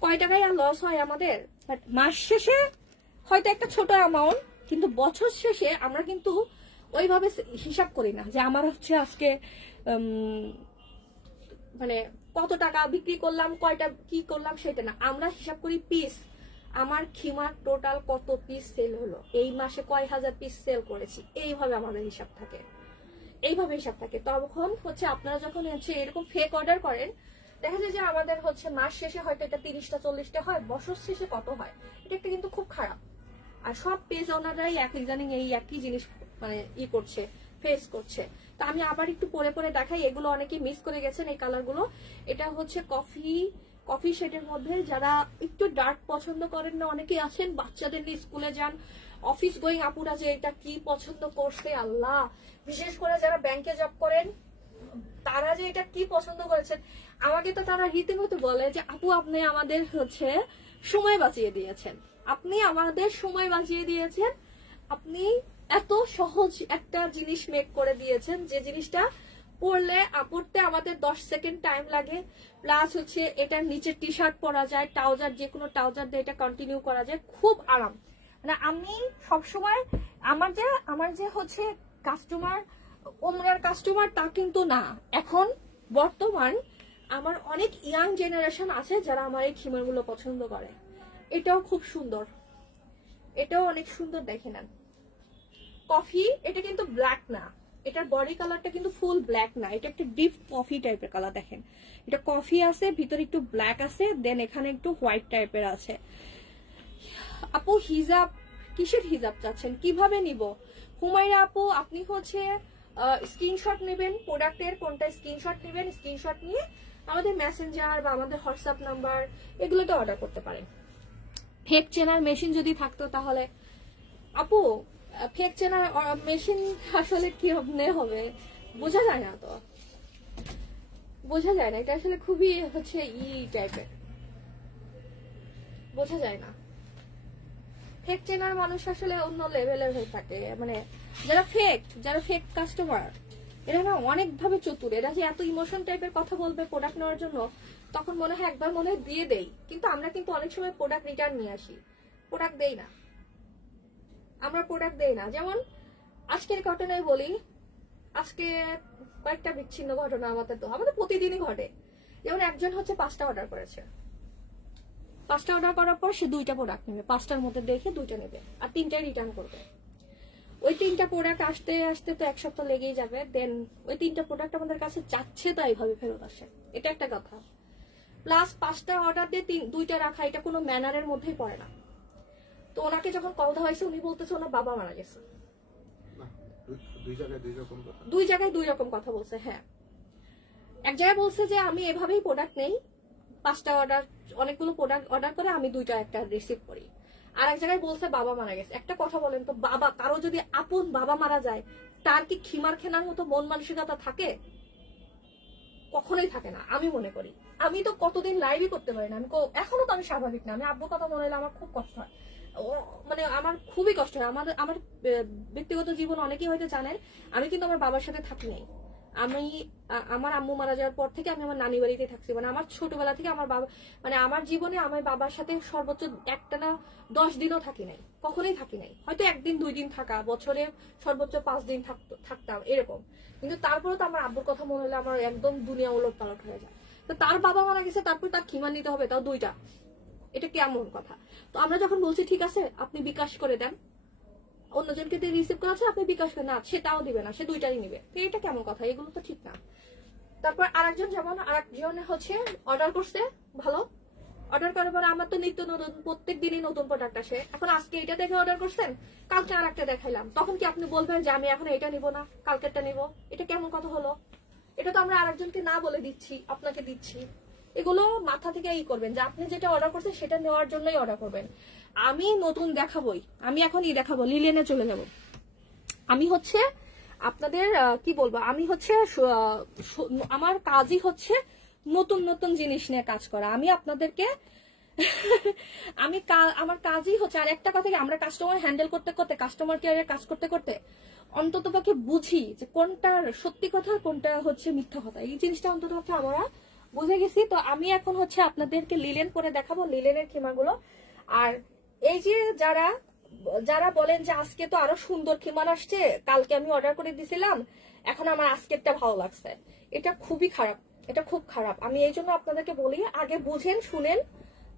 কয় টাকায় আর লস হয় আমাদের, বাট মাস শেষে হয়তো একটা ছোট অ্যামাউন্ট, কিন্তু বছর শেষে আমরা কিন্তু ওইভাবে হিসাব করি না যে আমার হচ্ছে আজকে মানে কত টাকা বিক্রি করলাম, কয়টা কি করলাম, সেটা না। আমরা হিসাব করি পিস। আমার খিমার টোটাল কত পিস সেল হলো, এই মাসে কয় হাজার পিস সেল করেছি, এইভাবে আমাদের হিসাব থাকে, এইভাবে হিসাব থাকে। তখন হচ্ছে আপনারা যখন হচ্ছে এরকম ফেক অর্ডার করেন, দেখা যায় যে আমাদের হচ্ছে মাস শেষে হয়তো এটা 30টা 40টা হয়, বছর শেষে কত হয়, এটা একটা কিন্তু খুব খারাপ। আর সব পেজ ওনারাই ইদানিং এই একই জিনিস মানে করছে, ফেস করছে। তো আমি আবার একটু পরে পরে দেখাই, এগুলো অনেকে মিস করে গেছেন এই কালারগুলো। এটা হচ্ছে কফি শেডের মধ্যে, যারা একটু ডার্ক পছন্দ করেন না, অনেকে আছেন বাচ্চাদের নিয়ে স্কুলে যান, অফিস গোয়িং আপুরা যে এটা কি পছন্দ করছে আল্লাহ, বিশেষ করে যারা ব্যাংকে জব করেন তারা যে এটা কি পছন্দ করেছেন। আমাকে তো তারা রীতিমতো বলে যে আপু আপনি আমাদের হচ্ছে সময় বাঁচিয়ে দিয়েছেন, আপনি আমাদের সময় বাঁচিয়ে দিয়েছেন, আপনি এত সহজ একটা জিনিস মেক করে দিয়েছেন যে জিনিসটা পড়তে আমাদের 10 সেকেন্ড টাইম লাগে। প্লাস হচ্ছে এটার নিচে টি শার্ট পরা যায়, ট্রাউজার, যে কোনো ট্রাউজার দিয়ে এটা কন্টিনিউ করা যায়, খুব আরাম। মানে আমি সবসময় আমার যে হচ্ছে কাস্টমার ওমরার কাস্টমার তা কিন্তু না, এখন বর্তমান আমার অনেক ইয়াং জেনারেশন আছে যারা আমার এই খিমারগুলো পছন্দ করে। এটাও খুব সুন্দর, এটাও অনেক সুন্দর, দেখে নেন। কফি, এটা কিন্তু ব্ল্যাক না, এটার বডি কালারটা কিন্তু ফুল ব্ল্যাক না, এটা একটা ডিপ কফি টাইপের কালার। দেখেন এটা কফি আছে, ভিতরে একটু ব্ল্যাক আছে, দেন এখানে একটু হোয়াইট টাইপের আছে। আপু হিজাব, কিসের হিজাব চাচ্ছেন, কিভাবে নিব? হুমায়রা আপু আপনি হচ্ছে স্ক্রিনশট নেবেন প্রোডাক্টের, কোনটা স্ক্রিনশট নেবেন, স্ক্রিনশট নিয়ে আমাদের মেসেঞ্জার বা আমাদের হোয়াটসঅ্যাপ নাম্বার এগুলোতে অর্ডার করতে পারেন। ফেক চেনার মেশিন যদি থাকতো তাহলে আপু, ফেক চেনার মেশিন আসলে কি হবে বোঝা যায় না, তো বোঝা যায় না, এটা আসলে খুবই হচ্ছে টাইপের, বোঝা যায় না। ফেক চেনার মানুষ আসলে অন্য লেভেলের হয়ে থাকে, মানে যারা ফেক কাস্টমার এরা না অনেক ভাবে চতুর। এরা যে এত ইমোশন টাইপের কথা বলবে প্রোডাক্ট নেওয়ার জন্য, তখন মনে হয় একবার মনে হয় দিয়ে দেই, কিন্তু আমরা কিন্তু অনেক সময় প্রোডাক্ট রিটার্ন নিয়ে আসি, প্রোডাক্ট দেই না, আমরা প্রোডাক্ট দেই না। যেমন আজকের ঘটনায় বলি, আজকে কয়েকটা বিচ্ছিন্ন ঘটনা আমাদের প্রতিদিনই ঘটে। যেমন একজন হচ্ছে 5টা অর্ডার করেছে, 5টা অর্ডার করার পর সে 2টা প্রোডাক্ট নেবে, 5টার মধ্যে দেখে 2টা নেবে আর 3টাই রিটার্ন করবে। ওই 3টা প্রোডাক্ট আসতে আসতে তো 1 সপ্তাহ লেগেই যাবে, দেন ওই 3টা প্রোডাক্ট আমাদের কাছে যাচ্ছে তো এইভাবে ফেরত আসে, এটা একটা কথা। প্লাস 5টা অর্ডার দিয়ে 2টা রাখা, এটা কোনো ম্যানারের মধ্যেই পড়ে না। তো ওনাকে যখন কথা হয়েছে উনি বলতেছে ওনার বাবা মারা গেছে। দুই জায়গায় 2 রকম কথা বলছে। হ্যাঁ, এক জায়গায় বলছে যে আমি এভাবেই প্রোডাক্ট নেই, 5টা অর্ডার, অনেকগুলো প্রোডাক্ট অর্ডার করে আমি 2টা একটা রিসিভ করি। আর এক জায়গায় বলছে বাবা মারা গেছে। একটা কথা বলেন তো, বাবা, কারো যদি আপন বাবা মারা যায় তার কি খিমার খেনার মতো মন মানসিকতা থাকে? কখনোই থাকে না আমি মনে করি। আমি তো কতদিন লাইভই করতে পারি না, এখনো তো আমি স্বাভাবিক না। আমি আব্বুর কথা মনে হলে আমার খুব কষ্ট হয়, মানে আমার খুবই কষ্ট হয়। আমার ব্যক্তিগত জীবন অনেকেই হয়তো জানেন, আমি কিন্তু আমার বাবার সাথে থাকি নাই, আমার আম্মু মারা যাওয়ার পর থেকে আমি আমার নানি বাড়িতে থাকছি, মানে আমার ছোটবেলা থেকে আমার বাবা, মানে আমার জীবনে আমার বাবার সাথে সর্বোচ্চ একটানা 10 দিনও থাকি নাই, কখনোই থাকি নাই, হয়তো 1 দিন 2 দিন থাকা, বছরে সর্বোচ্চ 5 দিন থাকতাম এরকম। কিন্তু তারপরে তো আমার আব্বুর কথা মনে হলে আমার একদম দুনিয়া ওলট পালট হয়ে যায়। তো তার বাবা মারা গেছে, তারপর তার খিমা নিতে হবে, তাও 2টা, এটা কেমন কথা? তো আমরা যখন বলছি ঠিক আছে আপনি বিকাশ করে দেন, অন্যজনকে দিয়ে রিসিভ করাচ্ছে, আপনি বিকাশ করে না, সেটাও দিবে না, সে 2টাই নিবে, তো এটা কেমন কথা? এগুলো তো ঠিক না। তারপর আরেকজন হচ্ছে অর্ডার করছে, ভালো অর্ডার করার পরে আমার তো নিত্য নতুন প্রত্যেক দিনই নতুন প্রোডাক্ট আসে, এখন আজকে এটা দেখে অর্ডার করছেন, কালকে আর একটা দেখাইলাম, তখন কি আপনি বলবেন যে আমি এখন এটা নিব না, কালকেরটা নিব? এটা কেমন কথা হলো? এটা তো আমরা আরেকজনকে না বলে দিচ্ছি, আপনাকে দিচ্ছি। এগুলো মাথা থেকে করবেন যে আপনি যেটা অর্ডার করছেন সেটা নেওয়ার জন্যই অর্ডার করবেন। আমি নতুন দেখাবোই, আমি এখন দেখাবো, লিলেনে চলে যাব। আমি হচ্ছে আপনাদের কি বলবো, আমি হচ্ছে আমার কাজই হচ্ছে নতুন নতুন জিনিস নিয়ে কাজ করা। আমি আপনাদেরকে আমার কাজই হচ্ছে, আর একটা কথা কি, আমরা কাস্টমার হ্যান্ডেল করতে করতে, কাস্টমার কেয়ারের কাজ করতে করতে অন্তত পক্ষে বুঝি যে কোনটা সত্যি কথা কোনটা হচ্ছে মিথ্যা কথা, এই জিনিসটা অন্তত পক্ষে আমরা বুঝে গেছি। তো আমি এখন হচ্ছে আপনাদেরকে লিলেন পরে দেখাবো, লিলেনের খিমাগুলো। আর এই যে যারা বলেন যে আজকে তো আরো সুন্দর খিমার আসছে, কালকে আমি অর্ডার করে দিছিলাম, এখন আমার আজকেরটা ভালো লাগছে, এটা খুবই খারাপ, এটা খুব খারাপ। আমি এই জন্য আপনাদেরকে বলি, আগে বুঝেন শুনেন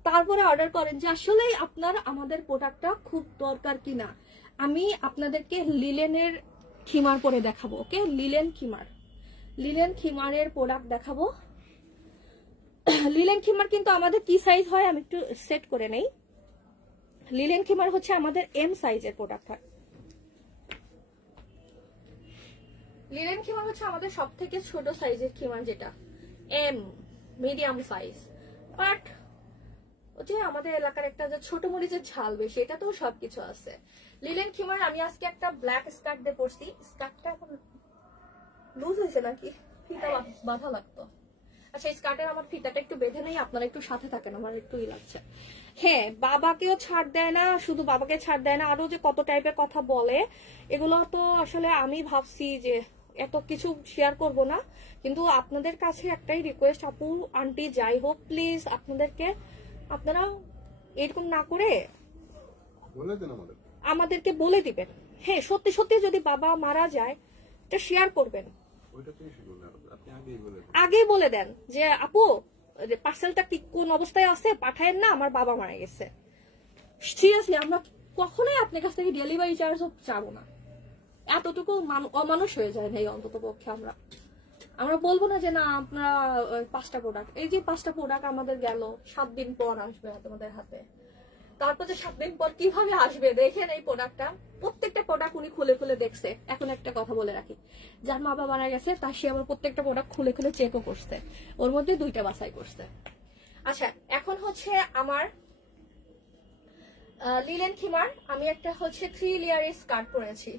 তারপরে অর্ডার করেন যে আসলে আপনার আমাদের প্রোডাক্টটা খুব দরকার কিনা। আমি আপনাদেরকে লিলেনের খিমার পরে দেখাবো, ওকে? লিলেন খিমারের প্রোডাক্ট দেখাবো। লিলেন খিমার কিন্তু আমাদের কি সাইজ হয় আমি একটু সেট করে নেই। লিলেন খিমার হচ্ছে আমাদের এম সাইজের প্রোডাক্ট হয়। লিলেন খিমার হচ্ছে আমাদের সব থেকে ছোট সাইজের খিমার, যেটা এম মিডিয়াম সাইজ। বাট ওই যে আমাদের এলাকার একটা যে ছোট মরিচের ঝাল বেশি, এটা তো সবকিছু আছে। লিলেন খিমার আমি আজকে একটা ব্ল্যাক স্কার্ট দিয়ে পরছি, স্কার্টটা এখন লুজ হয়েছে নাকি, ফিতা বাঁধা লাগতো। আচ্ছা, এই স্কার্টের আমার ফিতাটা একটু বেঁধে নেই, আপনারা একটু সাথে থাকেন, আমার একটু লাগছে। হ্যাঁ, বাবাকেও ছাড় দেয় না, শুধু বাবাকে ছাড় দেয় না, আরো যে কত টাইপের কথা বলে, এগুলো তো আসলে আমি ভাবছি যে এত কিছু শেয়ার করব না, কিন্তু আপনাদের কাছে একটাই রিকোয়েস্ট, আপু আন্টি যাই হোক প্লিজ আপনারা এরকম না করে আমাদেরকে বলে দিবেন। হ্যাঁ, সত্যি সত্যি যদি বাবা মারা যায় এটা শেয়ার করবেন, আগেই বলে দেন যে আপু পার্সেলটা কি কোন অবস্থায় আছে, পাঠায়েন না, আমার বাবা মারা গেছে। সিরিয়াসলি আমরা কখনোই আপনার কাছ থেকে ডেলিভারি চার্জও চাবো না, এতটুকু অমানুষ হয়ে যায় না। অন্তত পক্ষে আমরা বলবো না যে না আপনারা 5টা প্রোডাক্ট, এই যে 5টা প্রোডাক্ট আমাদের গেল, 7 দিন পর আসবে তোমাদের হাতে। তারপর যে 7 দিন পর কিভাবে আসবে দেখেন এই প্রোডাক্টটা, প্রত্যেকটা প্রোডাক্ট উনি খুলে খুলে দেখছে। এখন একটা কথা বলে রাখি, যার মা বাবা মারা গেছে তার সে আবার প্রত্যেকটা প্রোডাক্ট খুলে খুলে চেকও করছে, ওর মধ্যে 2টা বাছাই করছে। আচ্ছা, এখন হচ্ছে আমার লিলেন খিমার, আমি একটা হচ্ছে 3 লেয়ারের স্কার্ট পরেছি,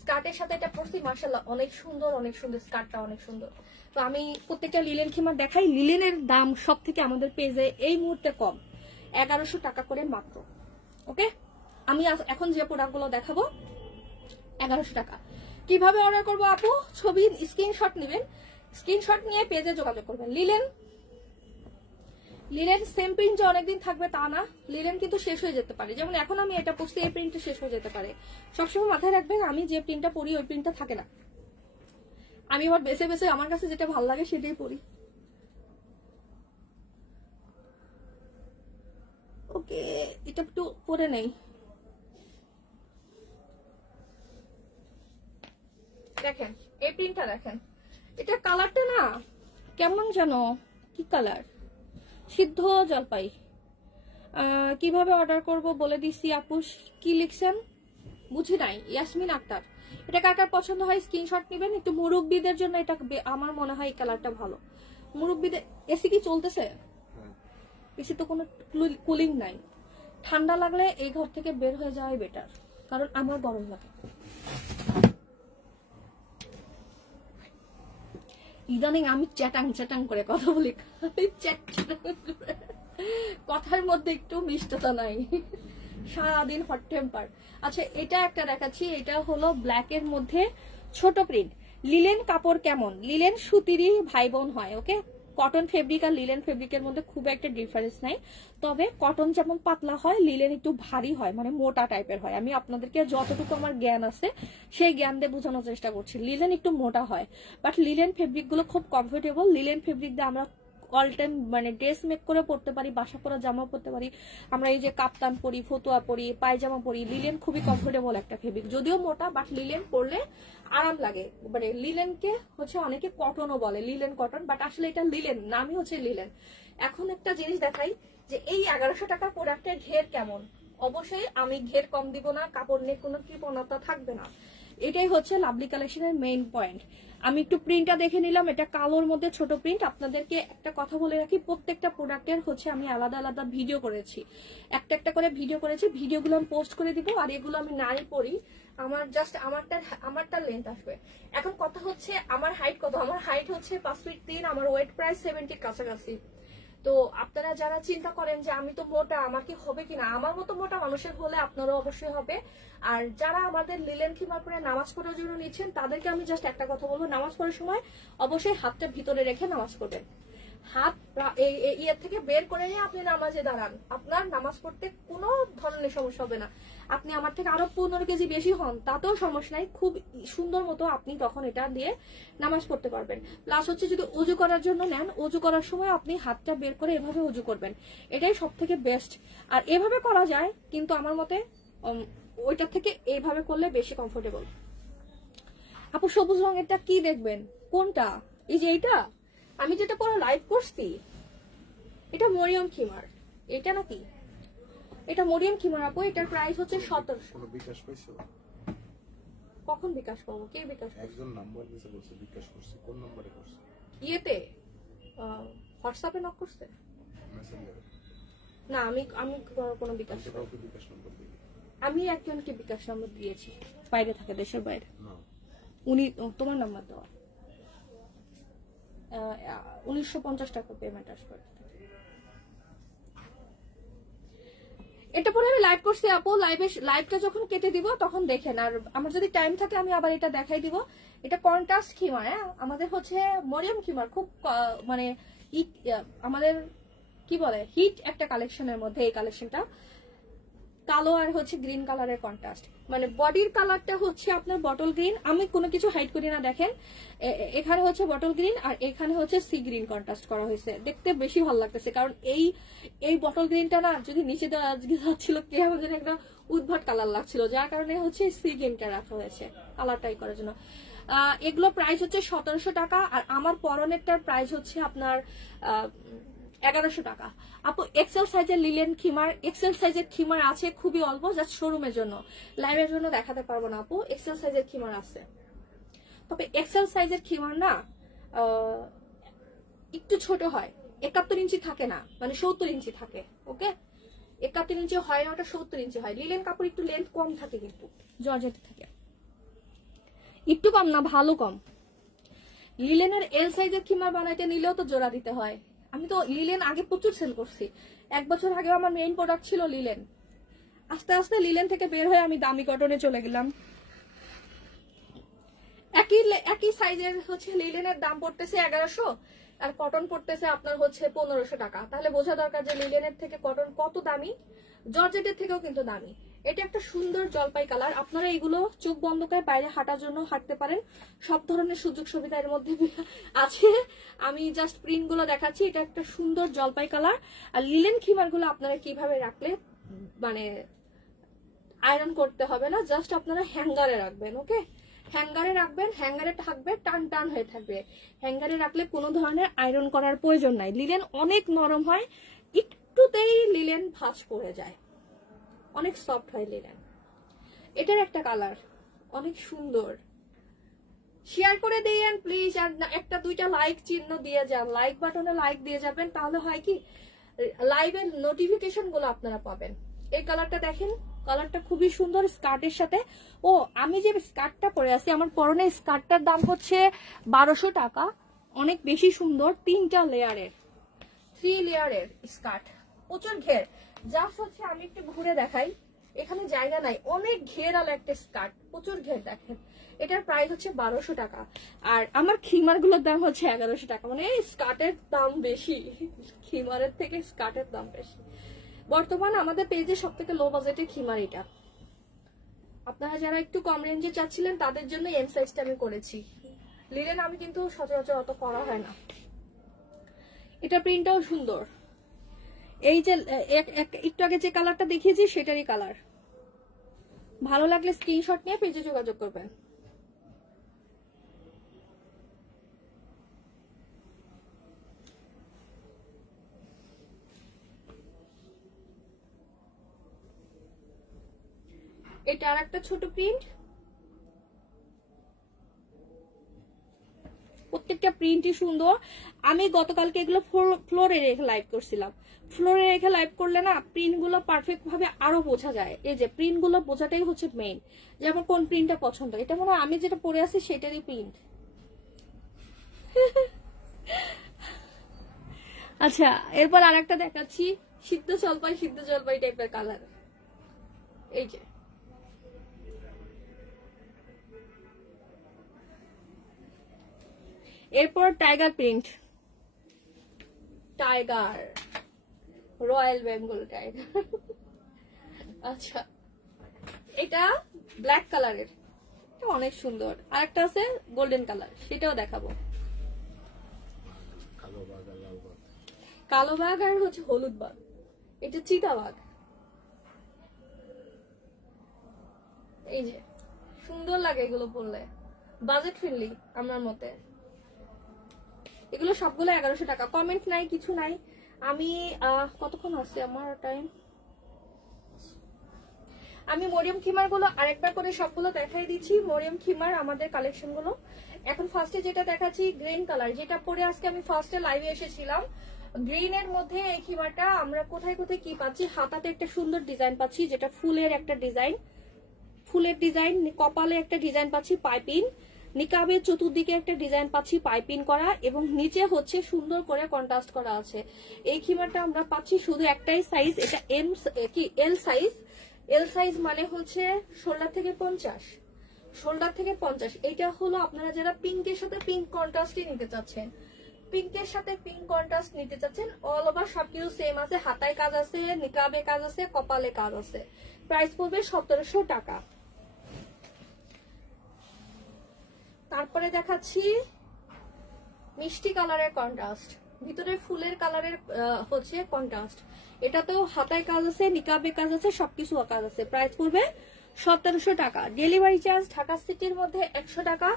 স্কার্টের সাথে এটা পরছি, মাশাআল্লাহ অনেক সুন্দর, অনেক সুন্দর, স্কার্টটা অনেক সুন্দর। তো আমি প্রত্যেকটা লিলেন খিমার দেখাই। লিলেনের দাম সব থেকে আমাদের পেজে এই মুহূর্তে কম, 1100 টাকা করে মাত্র। ওকে, আমি এখন যে প্রোডাক্টগুলো দেখাবো 1100 টাকা। কিভাবে অর্ডার করবো আপু? ছবি স্ক্রিনশট নেবেন, স্ক্রিনশট নিয়ে পেজে যোগাযোগ করবেন। লিলেন সেম প্রিন্ট যে অনেকদিন থাকবে তা না, লিলেন কিন্তু শেষ হয়ে যেতে পারে। যেমন এখন আমি এটা পরছি, এই প্রিন্টটা শেষ হয়ে যেতে পারে। সবসময় মাথায় রাখবেন, আমি যে প্রিন্টটা পরি ওই প্রিন্টটা থাকে না, আমি আবার বেছে বেছে আমার কাছে যেটা ভালো লাগে সেটাই পরি। ওকে, এটা একটু পরে নেই। দেখেন এই প্রিন্টটা দেখেন, এটা কালারটা না কেমন জানো, কি কালার, সিদ্ধ জলপাই। কিভাবে অর্ডার করব বলে দিছি। আপু কি লিখছেন বুঝি নাই, ইয়াসমিন আক্তার। এটা কার কার পছন্দ হয় স্ক্রিনশট নেবেন। একটু মুরব্বিদের জন্য এটা আমার মনে হয় এই কালারটা ভালো। মুরব্বিদের এসি কি চলতেছে? এসি তো কোনো কুলিং নাই, ঠান্ডা লাগলে এই ঘর থেকে বের হয়ে যাওয়াই বেটার, কারণ আমার গরম লাগে। ইদানিং আমি চ্যাটাং চ্যাটাং করে কথা বলি, কথার মধ্যে একটু মিষ্টতা নাই, সারাদিন হট টেম্পার। আচ্ছা, এটা একটা দেখাচ্ছি, এটা হলো ব্ল্যাক এর মধ্যে ছোট প্রিন্ট। লিলেন কাপড় কেমন, লিলেন সুতিরই ভাই বোন হয়। ওকে, কটন ফেব্রিক আর লিলেন ফেব্রিকের মধ্যে খুব একটা ডিফারেন্স নাই, তবে কটন যেমন পাতলা হয়, লিলেন একটু ভারী হয়, মানে মোটা টাইপের হয়। আমি আপনাদেরকে যতটুকু আমার জ্ঞান আছে সেই জ্ঞান দিয়ে বোঝানোর চেষ্টা করছি। লিলেন একটু মোটা হয়, বাট লিলেন ফেব্রিক গুলো খুব কমফোর্টেবল। লিলেন ফেব্রিক দিয়ে আমরা অল টাইম মানে ড্রেস মেক করে পড়তে পারি, বাসা পরা জামা পরতে পারি, আমরা এই যে কাপ্তান পরি, ফতুয়া পরি, পায়জামা পরি। লিলেন খুবই কমফোর্টেবল একটা ফেব্রিক, যদিও মোটা, বাট লিলেন পরলে আরাম লাগে। মানে লিলেনকে হচ্ছে অনেকে কটনও বলে, লিলেন কটন, বাট আসলে এটা লিলেন, নামই হচ্ছে লিলেন। এখন একটা জিনিস দেখাই যে এই 1100 টাকার প্রোডাক্টের ঘের কেমন। অবশ্যই আমি ঘের কম দিব না, কাপড় নিয়ে কোনো কৃপণতা থাকবে না। এটাই হচ্ছে লাভলি কালেকশনের মেইন পয়েন্ট। আমি একটু প্রিন্টটা দেখে নিলাম, এটা কালোর মধ্যে ছোট প্রিন্ট। আপনাদেরকে একটা কথা বলে রাখি, প্রত্যেকটা প্রোডাক্টের হচ্ছে আমি আলাদা আলাদা ভিডিও করেছি, একটা একটা করে ভিডিও করেছি, ভিডিওগুলো আমি পোস্ট করে দিব। আর এগুলো আমি নাই পরি, আমার জাস্ট আমারটা লেন্থ আসবে। এখন কথা হচ্ছে আমার হাইট কত, আমার হাইট হচ্ছে 5 ফিট 3, আমার ওয়েট প্রায় 70 কাছাকাছি। তো আপনারা যারা চিন্তা করেন যে আমি তো মোটা, আমার কি হবে কিনা, আমার মতো মোটা মানুষের হলে আপনারও অবশ্যই হবে। আর যারা আমাদের লিলেন খিমার পরে নামাজ পড়ার জন্য নিচ্ছেন, তাদেরকে আমি জাস্ট একটা কথা বলবো, নামাজ পড়ার সময় অবশ্যই হাতটা ভিতরে রেখে নামাজ পড়বেন। হাত ইয়ের থেকে বের করে নিয়ে আপনি নামাজে দাঁড়ান, আপনার নামাজ পড়তে কোনো ধরনের সমস্যা হবে না। আপনি আমার থেকে আরো 15 কেজি বেশি হন, তাতেও সমস্যা নাই, খুব সুন্দর মতো আপনি তখন এটা দিয়ে নামাজ পড়তে পারবেন। প্লাস হচ্ছে যদি উজু করার জন্য নেন, উজু করার সময় আপনি হাতটা বের করে এভাবে উজু করবেন, এটাই সব থেকে বেস্ট। আর এভাবে করা যায়, কিন্তু আমার মতে ওইটার থেকে এইভাবে করলে বেশি কমফোর্টেবল। আপু সবুজ রঙেরটা কি দেখবেন, কোনটা? এই যে এইটা আমি যেটা পরে লাইভ করছি, এটা মরিয়ম খিমার, এটা নাকি? এটা মরিয়ম খিমার আপু, এটার প্রাইস হচ্ছে 1700। বিকাশ পাইছো? কখন বিকাশ পাবো? কে বিকাশ? একজন নাম্বার দিয়েছে, বলছে বিকাশ করছে। কোন নম্বরে করছে? ইয়েতে হোয়াটসঅ্যাপে নক করছে মেসেঞ্জারে? না, আমি কোনো বিকাশ, কাউকে বিকাশ নম্বর দিই? আমি একজনকে বিকাশ নম্বর দিয়েছি, বাইরে থাকে, দেশের বাইরে। না, উনি তোমার নাম্বার দেওয়া, 1950 টাকা পেমেন্ট আসবে। এটা পরে আমি লাইভ করছি আপু, লাইভটা যখন কেটে দিব তখন দেখেন। আর আমার যদি টাইম থাকে আমি আবার এটা দেখাই দিব। এটা কন্ট্রাস্ট খিমার, হ্যাঁ, আমাদের হচ্ছে মরিয়ম খিমার, খুব মানে আমাদের কি বলে হিট একটা কালেকশনের মধ্যে এই কালেকশনটা। কালো আর হচ্ছে গ্রিন কালারের কন্ট্রাস্ট, মানে বডির কালারটা হচ্ছে আপনার বটল গ্রিন, আমি কোনো কিছু হাইড করি না। দেখেন এখানে হচ্ছে বটল গ্রিন আর এখানে হচ্ছে সি গ্রিন কন্ট্রাস্ট করা হয়েছে, দেখতে বেশি ভালো লাগতেছে। কারণ এই বটল গ্রিনটা না যদি নিচে দেওয়া যাচ্ছিল কে আমাদের একটা উদ্ভট কালার লাগছিল, যার কারণে হচ্ছে সি গ্রিনটা রাখা হয়েছে কালারটাই করার জন্য। এগুলো প্রাইস হচ্ছে 1700 টাকা, আর আমার পরনেরটার প্রাইস হচ্ছে আপনার 1100 টাকা। আপু এক্সেল সাইজের লিলেন খিমার, এক্সেল সাইজের খিমার আছে খুবই অল্প, জাস্ট শোরুমের জন্য, লাইভের জন্য দেখাতে পারবো না আপু। এক্সেল সাইজের খিমার আছে, তবে এক্সেল সাইজের খিমার না একটু ছোট হয়, 71 ইঞ্চি থাকে না, মানে 70 ইঞ্চি থাকে। ওকে, 71 ইঞ্চি হয় না, ওটা 70 ইঞ্চি হয়। লিলেন কাপড় একটু লেন্থ কম থাকে, কিন্তু জর্জেট থাকে একটু কম না, ভালো কম। লিলেনের এল সাইজের খিমার বানাইতে নিলেও তো জোড়া দিতে হয়। আমি তো লিলেন আগে প্রচুর সেল করছি, 1 বছর আগে আমার মেইন প্রোডাক্ট ছিল লিলেন। আস্তে আস্তে লিলেন থেকে বের হয়ে আমি দামি কটনে চলে গেলাম। একই সাইজের হচ্ছে লিলেনের দাম পড়তেছে 1100, আর কটন পড়তেছে আপনার হচ্ছে 1500 টাকা। তাহলে বোঝা দরকার যে লিলেনের থেকে কটন কত দামি, জর্জেটের থেকেও কিন্তু দামি। এটা একটা সুন্দর জলপাই কালার, আপনারা এগুলো চোখ বন্ধ করে বাইরে হাঁটার জন্য হাঁটতে পারেন, সব ধরনের সুযোগ সুবিধা এর মধ্যে আছে। আমি জাস্ট প্রিন্ট গুলো দেখাচ্ছি, এটা একটা সুন্দর জলপাই কালার। আর লিলেন খিমার গুলো আপনারা কিভাবে রাখলে মানে আয়রন করতে হবে না, জাস্ট আপনারা হ্যাঙ্গারে রাখবেন। ওকে, হ্যাঙ্গারে রাখবেন, হ্যাঙ্গারে থাকবে টান টান হয়ে থাকবে, হ্যাঙ্গারে রাখলে কোনো ধরনের আয়রন করার প্রয়োজন নাই। লিলেন অনেক নরম হয়, একটুতেই লিলেন ভাঁজ পড়ে যায়, অনেক সফট হয় লিলেন। এটার একটা কালার অনেক সুন্দর, শেয়ার করে দিয়েন প্লিজ, আর একটা দুইটা লাইক চিহ্ন দিয়ে যান, লাইক বাটনে লাইক দিয়ে যাবেন, তাহলে হয় কি লাইভের নোটিফিকেশন গুলো আপনারা পাবেন। এই কালারটা দেখেন, কালারটা খুবই সুন্দর স্কার্টের সাথে। ও আমি যে স্কার্টটা পরে আছি, আমার পরনে স্কার্টটার দাম হচ্ছে 1200 টাকা, অনেক বেশি সুন্দর, 3টা লেয়ারের, 3 লেয়ারের স্কার্ট, প্রচুর ঘের। জাস্ট হচ্ছে আমি একটু ঘুরে দেখাই, এখানে জায়গা নাই, অনেক ঘেরাল একটা স্কার্ট, প্রচুর ঘের। দেখেন এটার প্রাইস হচ্ছে 1200 টাকা। আর আমার খিমার গুলোর দাম হচ্ছে 1100 টাকা। মানে স্কার্টের দাম বেশি, খিমারের থেকে স্কার্টের দাম বেশি। বর্তমান আমাদের পেজে সব থেকে লো বাজেটের খিমার এটা। আপনারা যারা একটু কম রেঞ্জে চাচ্ছিলেন তাদের জন্য এম সাইজটা আমি করেছি। লিলেন আমি কিন্তু সচরাচর অত করা হয় না। এটা প্রিন্টটাও সুন্দর। এই যে একটু আগে যে কালারটা দেখিয়েছি সেটারই কালার। ভালো লাগলে স্ক্রিনশট নিয়ে পেজে যোগাযোগ করবেন। এটা আর একটা ছোট প্রিন্ট। প্রত্যেকটা প্রিন্টই সুন্দর। আমি গতকালকে এগুলো ফ্লোরে রেখে লাইভ করছিলাম। ফ্লোরে রেখে লাইভ করলে না প্রিন্ট গুলো পারফেক্ট ভাবে আরো বোঝা যায়। এই যে প্রিন্ট গুলো বোঝাটাই হচ্ছে মেইন, যে আমার কোন প্রিন্টটা পছন্দ। এটা মনে হয় আমি যেটা পরে আছি সেটারই প্রিন্ট। আচ্ছা, এরপর আর একটা দেখাচ্ছি, সিদ্ধ জলপাই টাইপের কালার। এই যে এরপর tiger print, tiger royal Bengal tiger. আচ্ছা, এটা ব্ল্যাক কালারের, এটা অনেক সুন্দর। আর একটা আছে গোল্ডেন কালার, সেটাও দেখাবো। কালো বাঘ আর হচ্ছে হলুদ বাঘ, এটা চিতা বাঘ। এই যে সুন্দর লাগে এগুলো পরলে, বাজেট ফ্রেন্ডলি আমার মতে। এগুলো সবগুলো 1100 টাকা। কমেন্ট নাই, কিছু নাই। আমি কতক্ষণ আছে আমার টাইম? আমি মরিয়ম খিমার গুলো আরেকবার করে সবগুলো দেখাই দিচ্ছি। মরিয়ম খিমার আমাদের কালেকশন গুলো এখন ফার্স্টে যেটা দেখাচ্ছি গ্রিন কালার, যেটা পরে আজকে আমি ফার্স্টে লাইভে এসেছিলাম। গ্রিন এর মধ্যে এই খিমারটা আমরা কোথায় কোথায় কি পাচ্ছি, হাতাতে একটা সুন্দর ডিজাইন পাচ্ছি, যেটা ফুলের একটা ডিজাইন, ফুলের ডিজাইন, কপালে একটা ডিজাইন পাচ্ছি পাইপিং, নিকাবের চতুর্দিকে একটা ডিজাইন পাচ্ছি পাইপিং করা, এবং নিচে হচ্ছে সুন্দর করে কন্ট্রাস্ট করা আছে। এই খিমারটা আমরা পাচ্ছি শুধু একটাই সাইজ, এটা এল সাইজ। এল সাইজ মানে হচ্ছে 16 থেকে 50, 16 থেকে 50। এটা হলো আপনারা যারা পিঙ্কের সাথে পিঙ্ক কন্ট্রাস্টই নিতে চাচ্ছেন, পিঙ্কের সাথে পিঙ্ক কন্ট্রাস্ট নিতে চাচ্ছেন, অল ওভার সবকিছু সেম আছে। হাতায় কাজ আছে, নিকাবে কাজ আছে, কপালে কাজ আছে। প্রাইস পড়বে 1700 টাকা। তারপরে দেখাচ্ছি মিষ্টি কালারের কন্ট্রাস্ট, ভিতরে ফুলের কালারের হচ্ছে কন্ট্রাস্ট। এটাতেও হাতায় কাজ আছে, নিকাবে কাজ আছে, সবকিছু কাজ আছে। প্রাইস পড়বে 1700 টাকা। ডেলিভারি চার্জ ঢাকা সিটির মধ্যে 100 টাকা,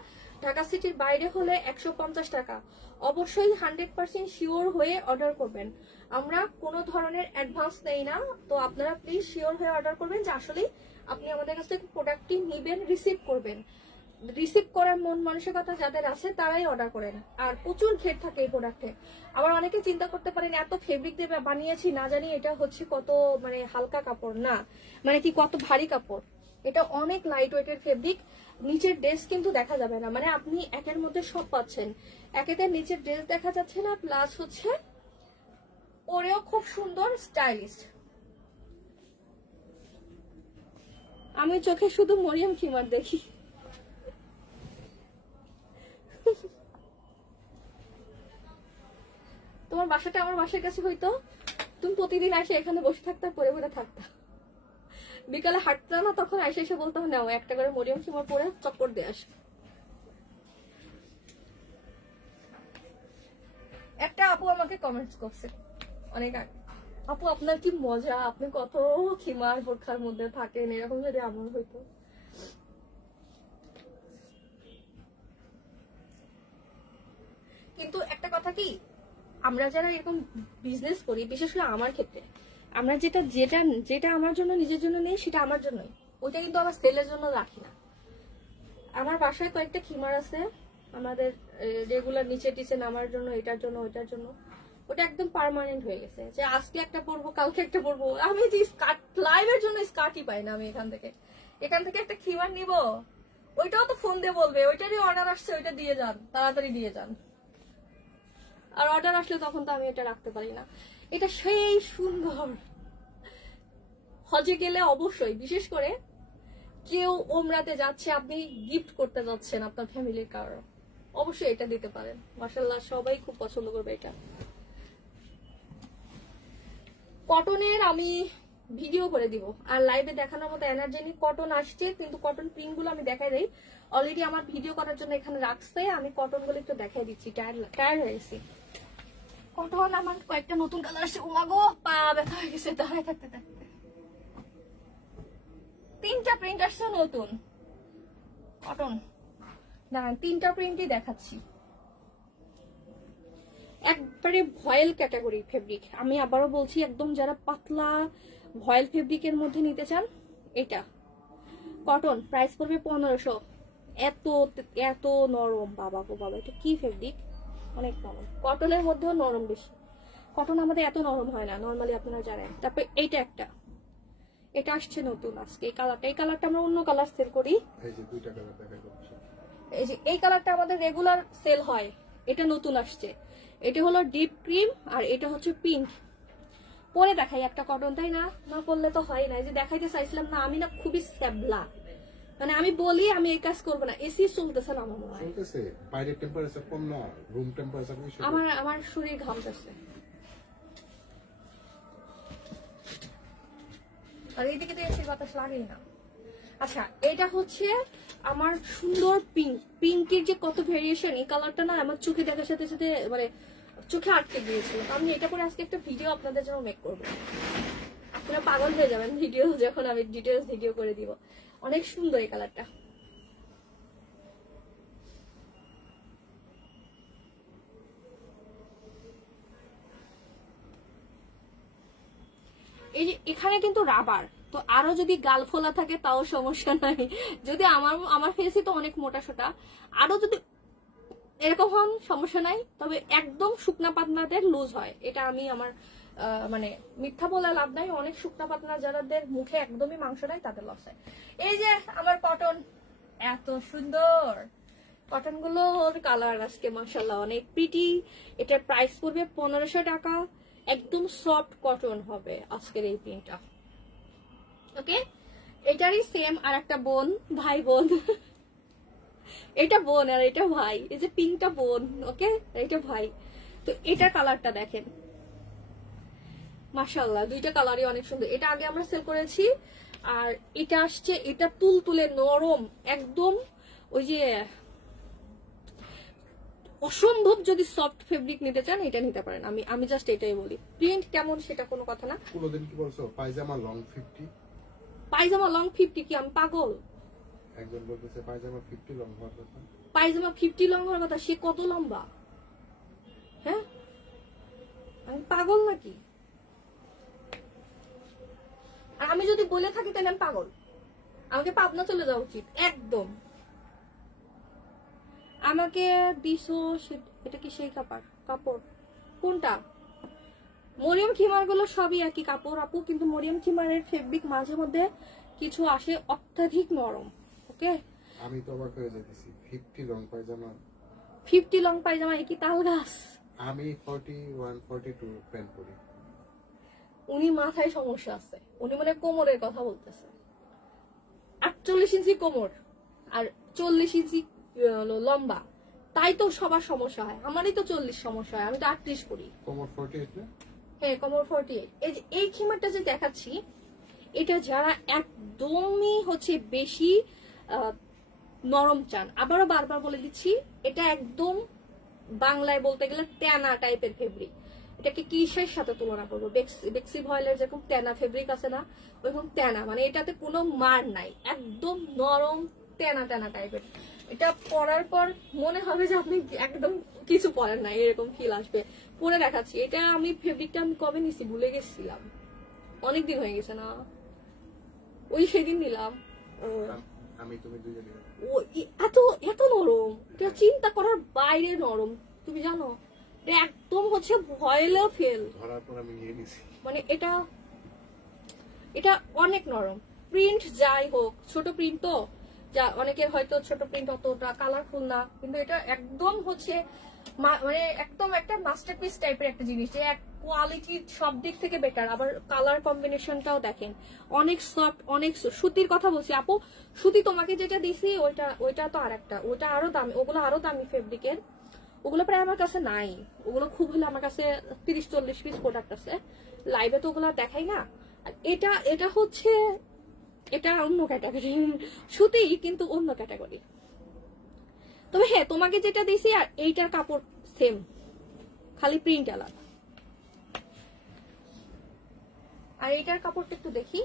ঢাকা সিটির বাইরে হলে 150 টাকা। অবশ্যই 100% শিওর হয়ে অর্ডার করবেন। আমরা কোনো ধরনের অ্যাডভান্স নেই না, তো আপনারা প্লিজ শিওর হয়ে অর্ডার করবেন যে আসলে আপনি আমাদের কাছ থেকে প্রোডাক্টটি নিবেন, রিসিভ করবেন। রিসিভ করার মন মানসিকতা যাদের আছে তারাই অর্ডার করেন। আর প্রচুর ঘের থাকে এই প্রোডাক্টে। আবার অনেকে চিন্তা করতে পারেন এত ফেব্রিক দিয়ে বানিয়েছি, না জানি এটা হচ্ছে কত মানে হালকা কাপড়, না মানে কি কত ভারী কাপড়। এটা অনেক লাইট ওয়েটের ফেব্রিক। নিচের ড্রেস কিন্তু দেখা যাবে না, মানে আপনি একের মধ্যে সব পাচ্ছেন। একেতে নিচের ড্রেস দেখা যাচ্ছে না, প্লাস হচ্ছে পরেও খুব সুন্দর স্টাইলিশ। আমি চোখে শুধু মরিয়ম খিমার দেখি। তোমার বাসাটা আমার বাসার কাছে হইতো, তুমি প্রতিদিন এসে এখানে বসে থাকতে, পরে পরে থাকতা। বিকালে হাঁটতাম না, তখন এসে এসে বলতাম নাও একটা করে মরিয়ম খিমার পরে চক্কর দিয়ে আস। একটা আপু আমাকে কমেন্টস করছে অনেক আগে, আপু আপনার কি মজা, আপনি কত খিমার বোরখার মধ্যে থাকেন, এরকম যদি আমার হইতো। কিন্তু একটা কথা কি, আমরা যারা এরকম বিজনেস করি, বিশেষ করে আমার ক্ষেত্রে, আমরা যেটা যেটা যেটা আমার জন্য নিজের জন্য নেই সেটা আমার জন্যই, ওইটা কিন্তু আমার সেলের জন্য রাখি না। আমার বাসায় কয়েকটা খিমার আছে আমাদের রেগুলার নিচে টিচে নামার জন্য, এটার জন্য ওইটার জন্য। ওটা একদম পার্মানেন্ট হয়ে গেছে যে আজকে একটা পরবো, কালকে একটা পরবো। আমি যে স্কার্ট লাইভের জন্য স্কার্টই পাই না। আমি এখান থেকে একটা খিমার নিব, ওইটাও তো ফোন দিয়ে বলবে ওইটারই অর্ডার আসছে, ওইটা দিয়ে যান, তাড়াতাড়ি দিয়ে যান। আর অর্ডার আসলে তখন তো আমি এটা রাখতে পারি না। এটা সেই সুন্দর। হজে গেলে অবশ্যই, বিশেষ করে কেউ ওমরাতে যাচ্ছে, আপনি গিফট করতে যাচ্ছেন আপনার ফ্যামিলির কারো, অবশ্যই এটা দিতে পারেন। মাশাআল্লাহ সবাই খুব পছন্দ করবে এটা। কটনের আমি ভিডিও করে দিব, আর লাইভে দেখানোর মতো এনার্জি নেই। কটন আসছে, কিন্তু কটন প্রিন্ট গুলো আমি দেখাই দেই। অলরেডি আমার ভিডিও করার জন্য এখানে রাখছে, আমি কটন গুলো একটু দেখাই দিচ্ছি। টায়ার হয়ে গেছি। কটন আমার কয়েকটা নতুন কালার আসছে। ওমাগো পা ব্যথা হয়ে গেছে দাঁড়ায় থাকতে থাকতে। 3টা প্রিন্ট আসছে নতুন কটন, দাঁড়ান 3টা প্রিন্টই দেখাচ্ছি। একবারে ভয়েল ক্যাটাগরি ফেব্রিক, আমি আবারও বলছি, একদম যারা পাতলা ভয়েল ফেব্রিকের মধ্যে নিতে চান এটা কটন, প্রাইস পড়বে 1500। এত এত নরম, বাবা গো বাবা, এটা কি ফেব্রিক, অনেক নরম। কটনের মধ্যেও নরম বেশি, কটন আমাদের এত নরম হয় না নরমালি, আপনারা জানেন। তারপরে এইটা একটা, এটা আসছে নতুন আজকে। এই কালারটা আমরা অন্য কালার সেল করি। এই যে দুইটা কালার দেখাই যাচ্ছে, এই যে এই কালারটা আমাদের রেগুলার সেল হয়, এটা নতুন আসছে। এটা হলো ডিপ ক্রিম আর এটা হচ্ছে পিঙ্ক। পরে দেখাই একটা কটন, তাই না? না করলে তো হয় না। এই যে দেখাইতে চাইছিলাম না, আমি না খুবই স্যাবলা, মানে আমি বলি আমি এই কাজ করবো না, এসি চলতেছে না আমার মনে হয়। চলতেছে, বাইরের টেম্পারেচার কম না, রুম টেম্পারেচার বেশি। আমার শরীর ঘামতেছে, আর এইদিকে তো এসির বাতাস লাগেই না। আচ্ছা, এটা হচ্ছে আমার সুন্দর পিঙ্ক। পিঙ্কের যে কত ভেরিয়েশন, এই কালারটা না আমার চোখে দেখার সাথে সাথে মানে চোখে আটকে গিয়েছিল। আমি এটা করে আজকে একটা ভিডিও আপনাদের জন্য মেক করবো, আপনারা পাগল হয়ে যাবেন ভিডিও যখন আমি ডিটেলস ভিডিও করে দিব। অনেক সুন্দর এই কালারটা। এই যে এখানে কিন্তু রাবার, তো আরো যদি গাল ফোলা থাকে তাও সমস্যা নাই। যদি আমার ফেসই তো অনেক মোটা সোটা, আরো যদি এরকম হন সমস্যা নাই। তবে একদম শুকনা পাতনাদের লুজ হয়, এটা আমি আমার মানে মিথ্যা বলে লাভ নাই। অনেক শুকনা পাতনা যাদের মুখে একদমই মাংস নাই তাদের লস হয়। এই যে আমার কটন, এত সুন্দর কটন গুলোর কালার আজকে মাশাআল্লাহ অনেক প্রিটি। এটার প্রাইস পড়বে 1500 টাকা। একদম সফট কটন হবে আজকের এই প্রিন্টটা। ওকে, এটারই সেম আর একটা বোন, ভাই বোন। এটা বোন আর এটা ভাই। এই যে পিঙ্কটা বোন, ওকে, এটা ভাই। তো এটার কালারটা দেখেন মাশাআল্লাহ, দুইটা কালারই অনেক সুন্দর। এটা আগে আমরা সেল করেছি, আর এটা আসছে, এটা তুলতুলে নরম একদম। ওই যে অসম্ভব যদি সফট ফেব্রিক নিতে চান এটা নিতে পারেন। আমি জাস্ট এটাই বলি, প্রিন্ট কেমন সেটা কোনো কথা না। কোনদিন কি বলছো পায়জামা লং 50? পায়জামা লং 50 কি আমি পাগল? একজন বলতেছে পায়জামা 50 লং হওয়ার কথা। পায়জামা 50 লং হওয়ার কথা, সে কত লম্বা? হ্যাঁ, আমি পাগল নাকি? আর আমি যদি বলে থাকি তাহলে আমি পাগল, আমাকে পাবনা চলে যাওয়া উচিত একদম। আমাকে দিছো এটা কি সেই কাপড় কোনটা? মরিয়ম খিমার গুলো সবই একই কাপড় আপু, কিন্তু মরিয়ম খিমারের ফেব্রিক মাঝে মধ্যে কিছু আসে অত্যাধিক নরম। ওকে, আমি তো অবাক হয়ে যাইতেছি, 50 লং পায়জামা। 50 লং পায়জামা একই তাল গাছ। আমি 41 42 প্যান্ট পরি। উনি মাথায় সমস্যা আছে, উনি মানে কোমরের কথা বলতেছে। 48 ইঞ্চি কোমর আর 40 ইঞ্চি লম্বা, তাই তো সবার সমস্যা হয়। আমারই তো 40 সমস্যা হয়, আমি তো 38 করি। কোমর 48 না? হ্যাঁ, কোমর 48। এই যে এই খিমারটা যে দেখাচ্ছি, এটা যারা একদমই হচ্ছে বেশি নরম চান, আবারও বারবার বলে দিচ্ছি, এটা একদম বাংলায় বলতে গেলে ট্যানা টাইপের ফেব্রিক। এটাকে কিসের সাথে তুলনা করবো? বেক্সি ভয়েলের যেরকম ট্যানা ফেব্রিক আছে না, ওইরকম ট্যানা, মানে এটাতে কোনো মার নাই, একদম নরম ট্যানা ট্যানা টাইপের। এটা পরার পর মনে হবে যে আপনি একদম কিছু পরেন না, এরকম ফিল আসবে। পরে দেখাচ্ছি, এটা আমি ফেব্রিকটা আমি কবে নিছি ভুলে গেছিলাম, অনেকদিন হয়ে গেছে না, ওই সেদিন নিলাম। আমি তুমি দুজনে এত এত নরম, এটা চিন্তা করার বাইরে নরম, তুমি জানো? এটা একদম হচ্ছে ভয়েল ফেল ধরার পর আমি নিয়ে নিছি। মানে এটা অনেক নরম। প্রিন্ট যাই হোক, ছোট প্রিন্ট তো যা অনেকের হয়তো ছোট প্রিন্ট অতটা কালারফুল না, কিন্তু এটা একদম হচ্ছে মানে একদম একটা মাস্টারপিস টাইপের একটা জিনিস, যে এক কোয়ালিটি সব দিক থেকে বেটার। আবার কালার কম্বিনেশনটাও দেখেন অনেক সফট, অনেক সুতির কথা বলছি আপু। সুতি তোমাকে যেটা দিছি ওইটা তো আরেকটা, ওইটা আরো দামি, ওগুলো আরো দামি ফেব্রিকের, ওগুলো প্রায় আমার কাছে নাই। ওগুলো খুব হলে আমার কাছে 30-40 পিস প্রোডাক্ট আছে, লাইভে তো ওগুলো দেখাই না। আর এটা হচ্ছে এটা অন্য ক্যাটাগরি, সুতি কিন্তু অন্য ক্যাটাগরি। তবে হ্যাঁ, তোমাকে যেটা দিছি আর এইটার কাপড় সেম, খালি প্রিন্ট আলাদা। আর এইটার কাপড়টা একটু দেখি,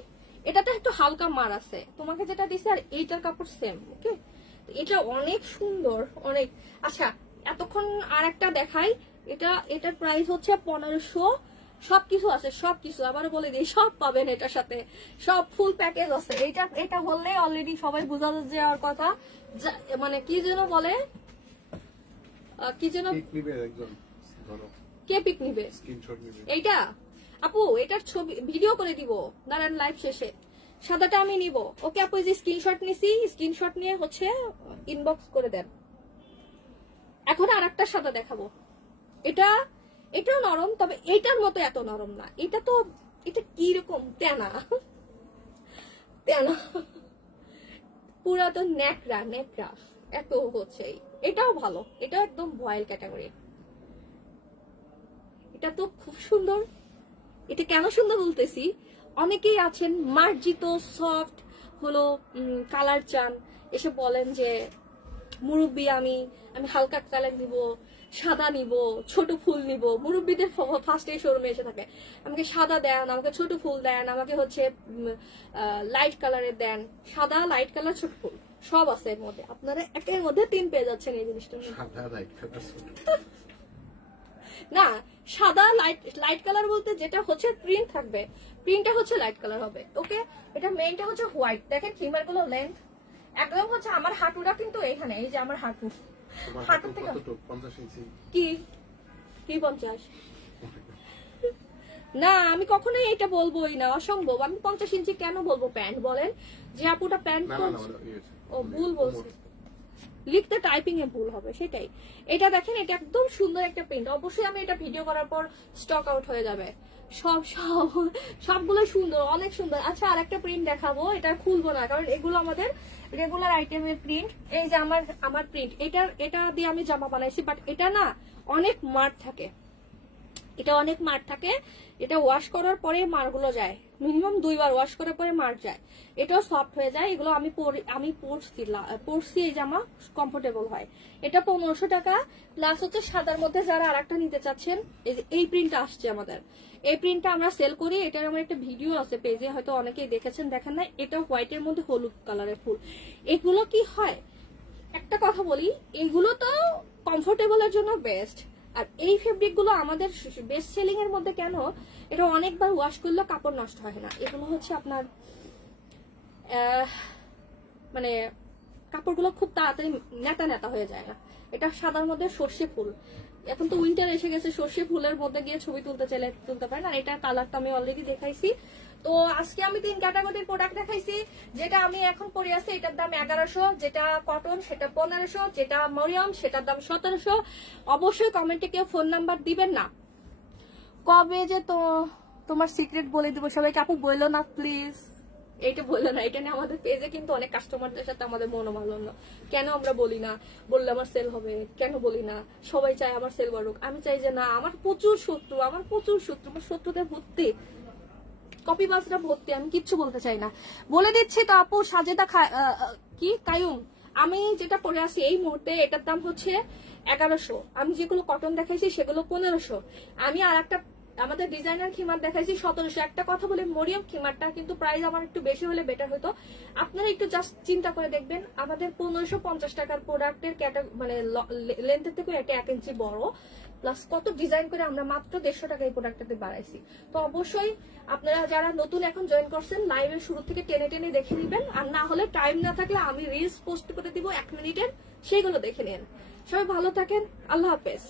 এটাতে একটু হালকা মার আছে, তোমাকে যেটা দিছি আর এইটার কাপড় সেম। ওকে, এটা অনেক সুন্দর অনেক। আচ্ছা, এতক্ষণ আর একটা দেখাই, এটার প্রাইস হচ্ছে 1500। সবকিছু আছে, সবকিছু আবার বলে দিই, সব পাবেন এটার সাথে, সব ফুল প্যাকেজ আছে। এটা বললে অলরেডি সবাই বোঝা যাওয়ার কথা, মানে কি যেন বলে, কি যেন, কে পিক নিবে এইটা আপু, এটার ছবি ভিডিও করে দিব দাঁড়ান লাইভ শেষে। সাদাটা আমি নিব। ওকে আপু, এই যে স্ক্রিনশট নিছি, স্ক্রিনশট নিয়ে হচ্ছে ইনবক্স করে দেন। এখন আর একটা সাদা দেখাবো, এটাও নরম, তবে এইটার মতো এত নরম না। এটা কি রকম তেনা পুরা তো নেকড়া এত হচ্ছে। এটাও ভালো, এটাও একদম ভয়েল ক্যাটাগরি। এটা তো খুব সুন্দর। এটা কেন সুন্দর বলতেছি, অনেকেই আছেন মার্জিত সফট হলো কালার চান, এসে বলেন যে মুরব্বি আমি হালকা কালার নিব, সাদা নিব, ছোট ফুল নিব। মুরব্বিদের ফার্স্টে শোরুমে এসে থাকে, আমাকে সাদা দেন, আমাকে ছোট ফুল দেন, আমাকে হচ্ছে লাইট কালারের দেন। সাদা, লাইট কালার, ছোট ফুল সব আছে এর মধ্যে। আপনারা একের মধ্যে 3 পেয়ে যাচ্ছেন এই জিনিসটা। না, সাদা লাইট কালার বলতে যেটা হচ্ছে প্রিন্ট থাকবে, প্রিন্টটা হচ্ছে লাইট কালার হবে। ওকে, এটা মেইনটা হচ্ছে হোয়াইট। দেখেন ফিমার গুলো লেন্থ একদম হচ্ছে আমার হাঁটুটা কিন্তু এখানে, এই যে আমার হাঁটু থেকে কি 50 না, আমি কখনোই এটা বলবোই না, অসম্ভব। আমি 50 ইঞ্চি কেন বলবো প্যান্ট বলেন, যে আপুটা প্যান্ট ও ভুল বলছে, লিখতে টাইপিং এ ভুল হবে সেটাই। এটা দেখেন, এটা একদম সুন্দর একটা প্রিন্ট। অবশ্যই আমি এটা ভিডিও করার পর স্টক আউট হয়ে যাবে। সবগুলো সুন্দর, অনেক সুন্দর। আচ্ছা, আর একটা প্রিন্ট দেখাবো, এটা খুলবো না কারণ এগুলো আমাদের রেগুলার আইটেমের প্রিন্ট। এই যে আমার প্রিন্ট, এটা দিয়ে আমি জামা বানাইছি, বাট এটা না অনেক মার থাকে, এটা ওয়াশ করার পরে মারগুলো যায়, মিনিমাম 2 বার ওয়াশ করার পরে মার যায়, এটাও সফট হয়ে যায়। এগুলো আমি পরছি, এই জামা কমফোর্টেবল হয়। এটা 1500 টাকা প্লাস হচ্ছে সাদার মধ্যে যারা আরেকটা নিতে চাচ্ছেন, এই প্রিন্টটা আসছে আমাদের, এই প্রিন্টটা আমরা সেল করি। এটার আমার একটা ভিডিও আছে পেজে, হয়তো অনেকেই দেখেছেন, দেখেন না। এটা হোয়াইটের মধ্যে হলুদ কালারের ফুল। এগুলো কি হয়, একটা কথা বলি, এইগুলো তো কমফোর্টেবলের জন্য বেস্ট। আর এই ফেব্রিক গুলো আমাদের বেস্ট সেলিং এর মধ্যে কেন, এটা অনেকবার ওয়াশ করলেও কাপড় নষ্ট হয় না। এগুলো হচ্ছে আপনার মানে কাপড়গুলো খুব তাড়াতাড়ি নেতা হয়ে যায় না। এটা সাদার মধ্যে সর্ষে ফুল, এখন তো উইন্টার এসে গেছে, সর্ষে ফুলের মধ্যে গিয়ে ছবি তুলতে চাইলে তুলতে পারেন। আর এটা কালারটা আমি অলরেডি দেখাইছি। তো আজকে আমি 3 ক্যাটাগরির প্রোডাক্ট দেখাইছি। যেটা আমি এখন পরে আছি এটার দাম 1100, যেটা কটন সেটা 1500, যেটা মরিয়ম সেটার দাম 1700। অবশ্যই কমেন্টে কেউ ফোন নাম্বার দিবেন না। কবে যে তোমার সিক্রেট বলে দিব সবাইকে, আপু বললো না প্লিজ, এইটা বললো না। এটা নিয়ে আমাদের পেজে কিন্তু অনেক কাস্টমারদের সাথে আমাদের মনোমালিন্য, কেন আমরা বলি না, বললে আমার সেল হবে, কেন বলি না। সবাই চায় আমার সেল বাড়ুক, আমি চাই যে না, আমার প্রচুর শত্রু, আমার শত্রুদের ভর্তি, কপিবাজরা ভর্তি, আমি কিচ্ছু বলতে চাই না, বলে দিচ্ছি। তো আপু সাজেদা কায়ুম, আমি যেটা পরে আছি এই মুহূর্তে, এটার দাম হচ্ছে 1100। আমি যেগুলো কটন দেখাইছি সেগুলো 1500। আমি আর একটা আমাদের ডিজাইনার খিমার দেখাইছি 1700। একটা কথা বলে, মরিয়ম খিমারটা কিন্তু প্রাইস আমার একটু বেশি হলে বেটার হতো। আপনারা একটু জাস্ট চিন্তা করে দেখবেন, আমাদের 1550 টাকার প্রোডাক্টের মানে লেন্থের থেকে এটা 1 ইঞ্চি বড়, প্লাস কত ডিজাইন করে আমরা মাত্র 150 টাকা এই প্রোডাক্টটাতে বাড়াইছি। তো অবশ্যই আপনারা যারা নতুন এখন জয়েন করছেন, লাইভের শুরু থেকে টেনে দেখে নেবেন। আর না হলে টাইম না থাকলে আমি রিলস পোস্ট করে দিব 1 মিনিটের, সেগুলো দেখে নেন। সবাই ভালো থাকেন, আল্লাহ হাফেজ।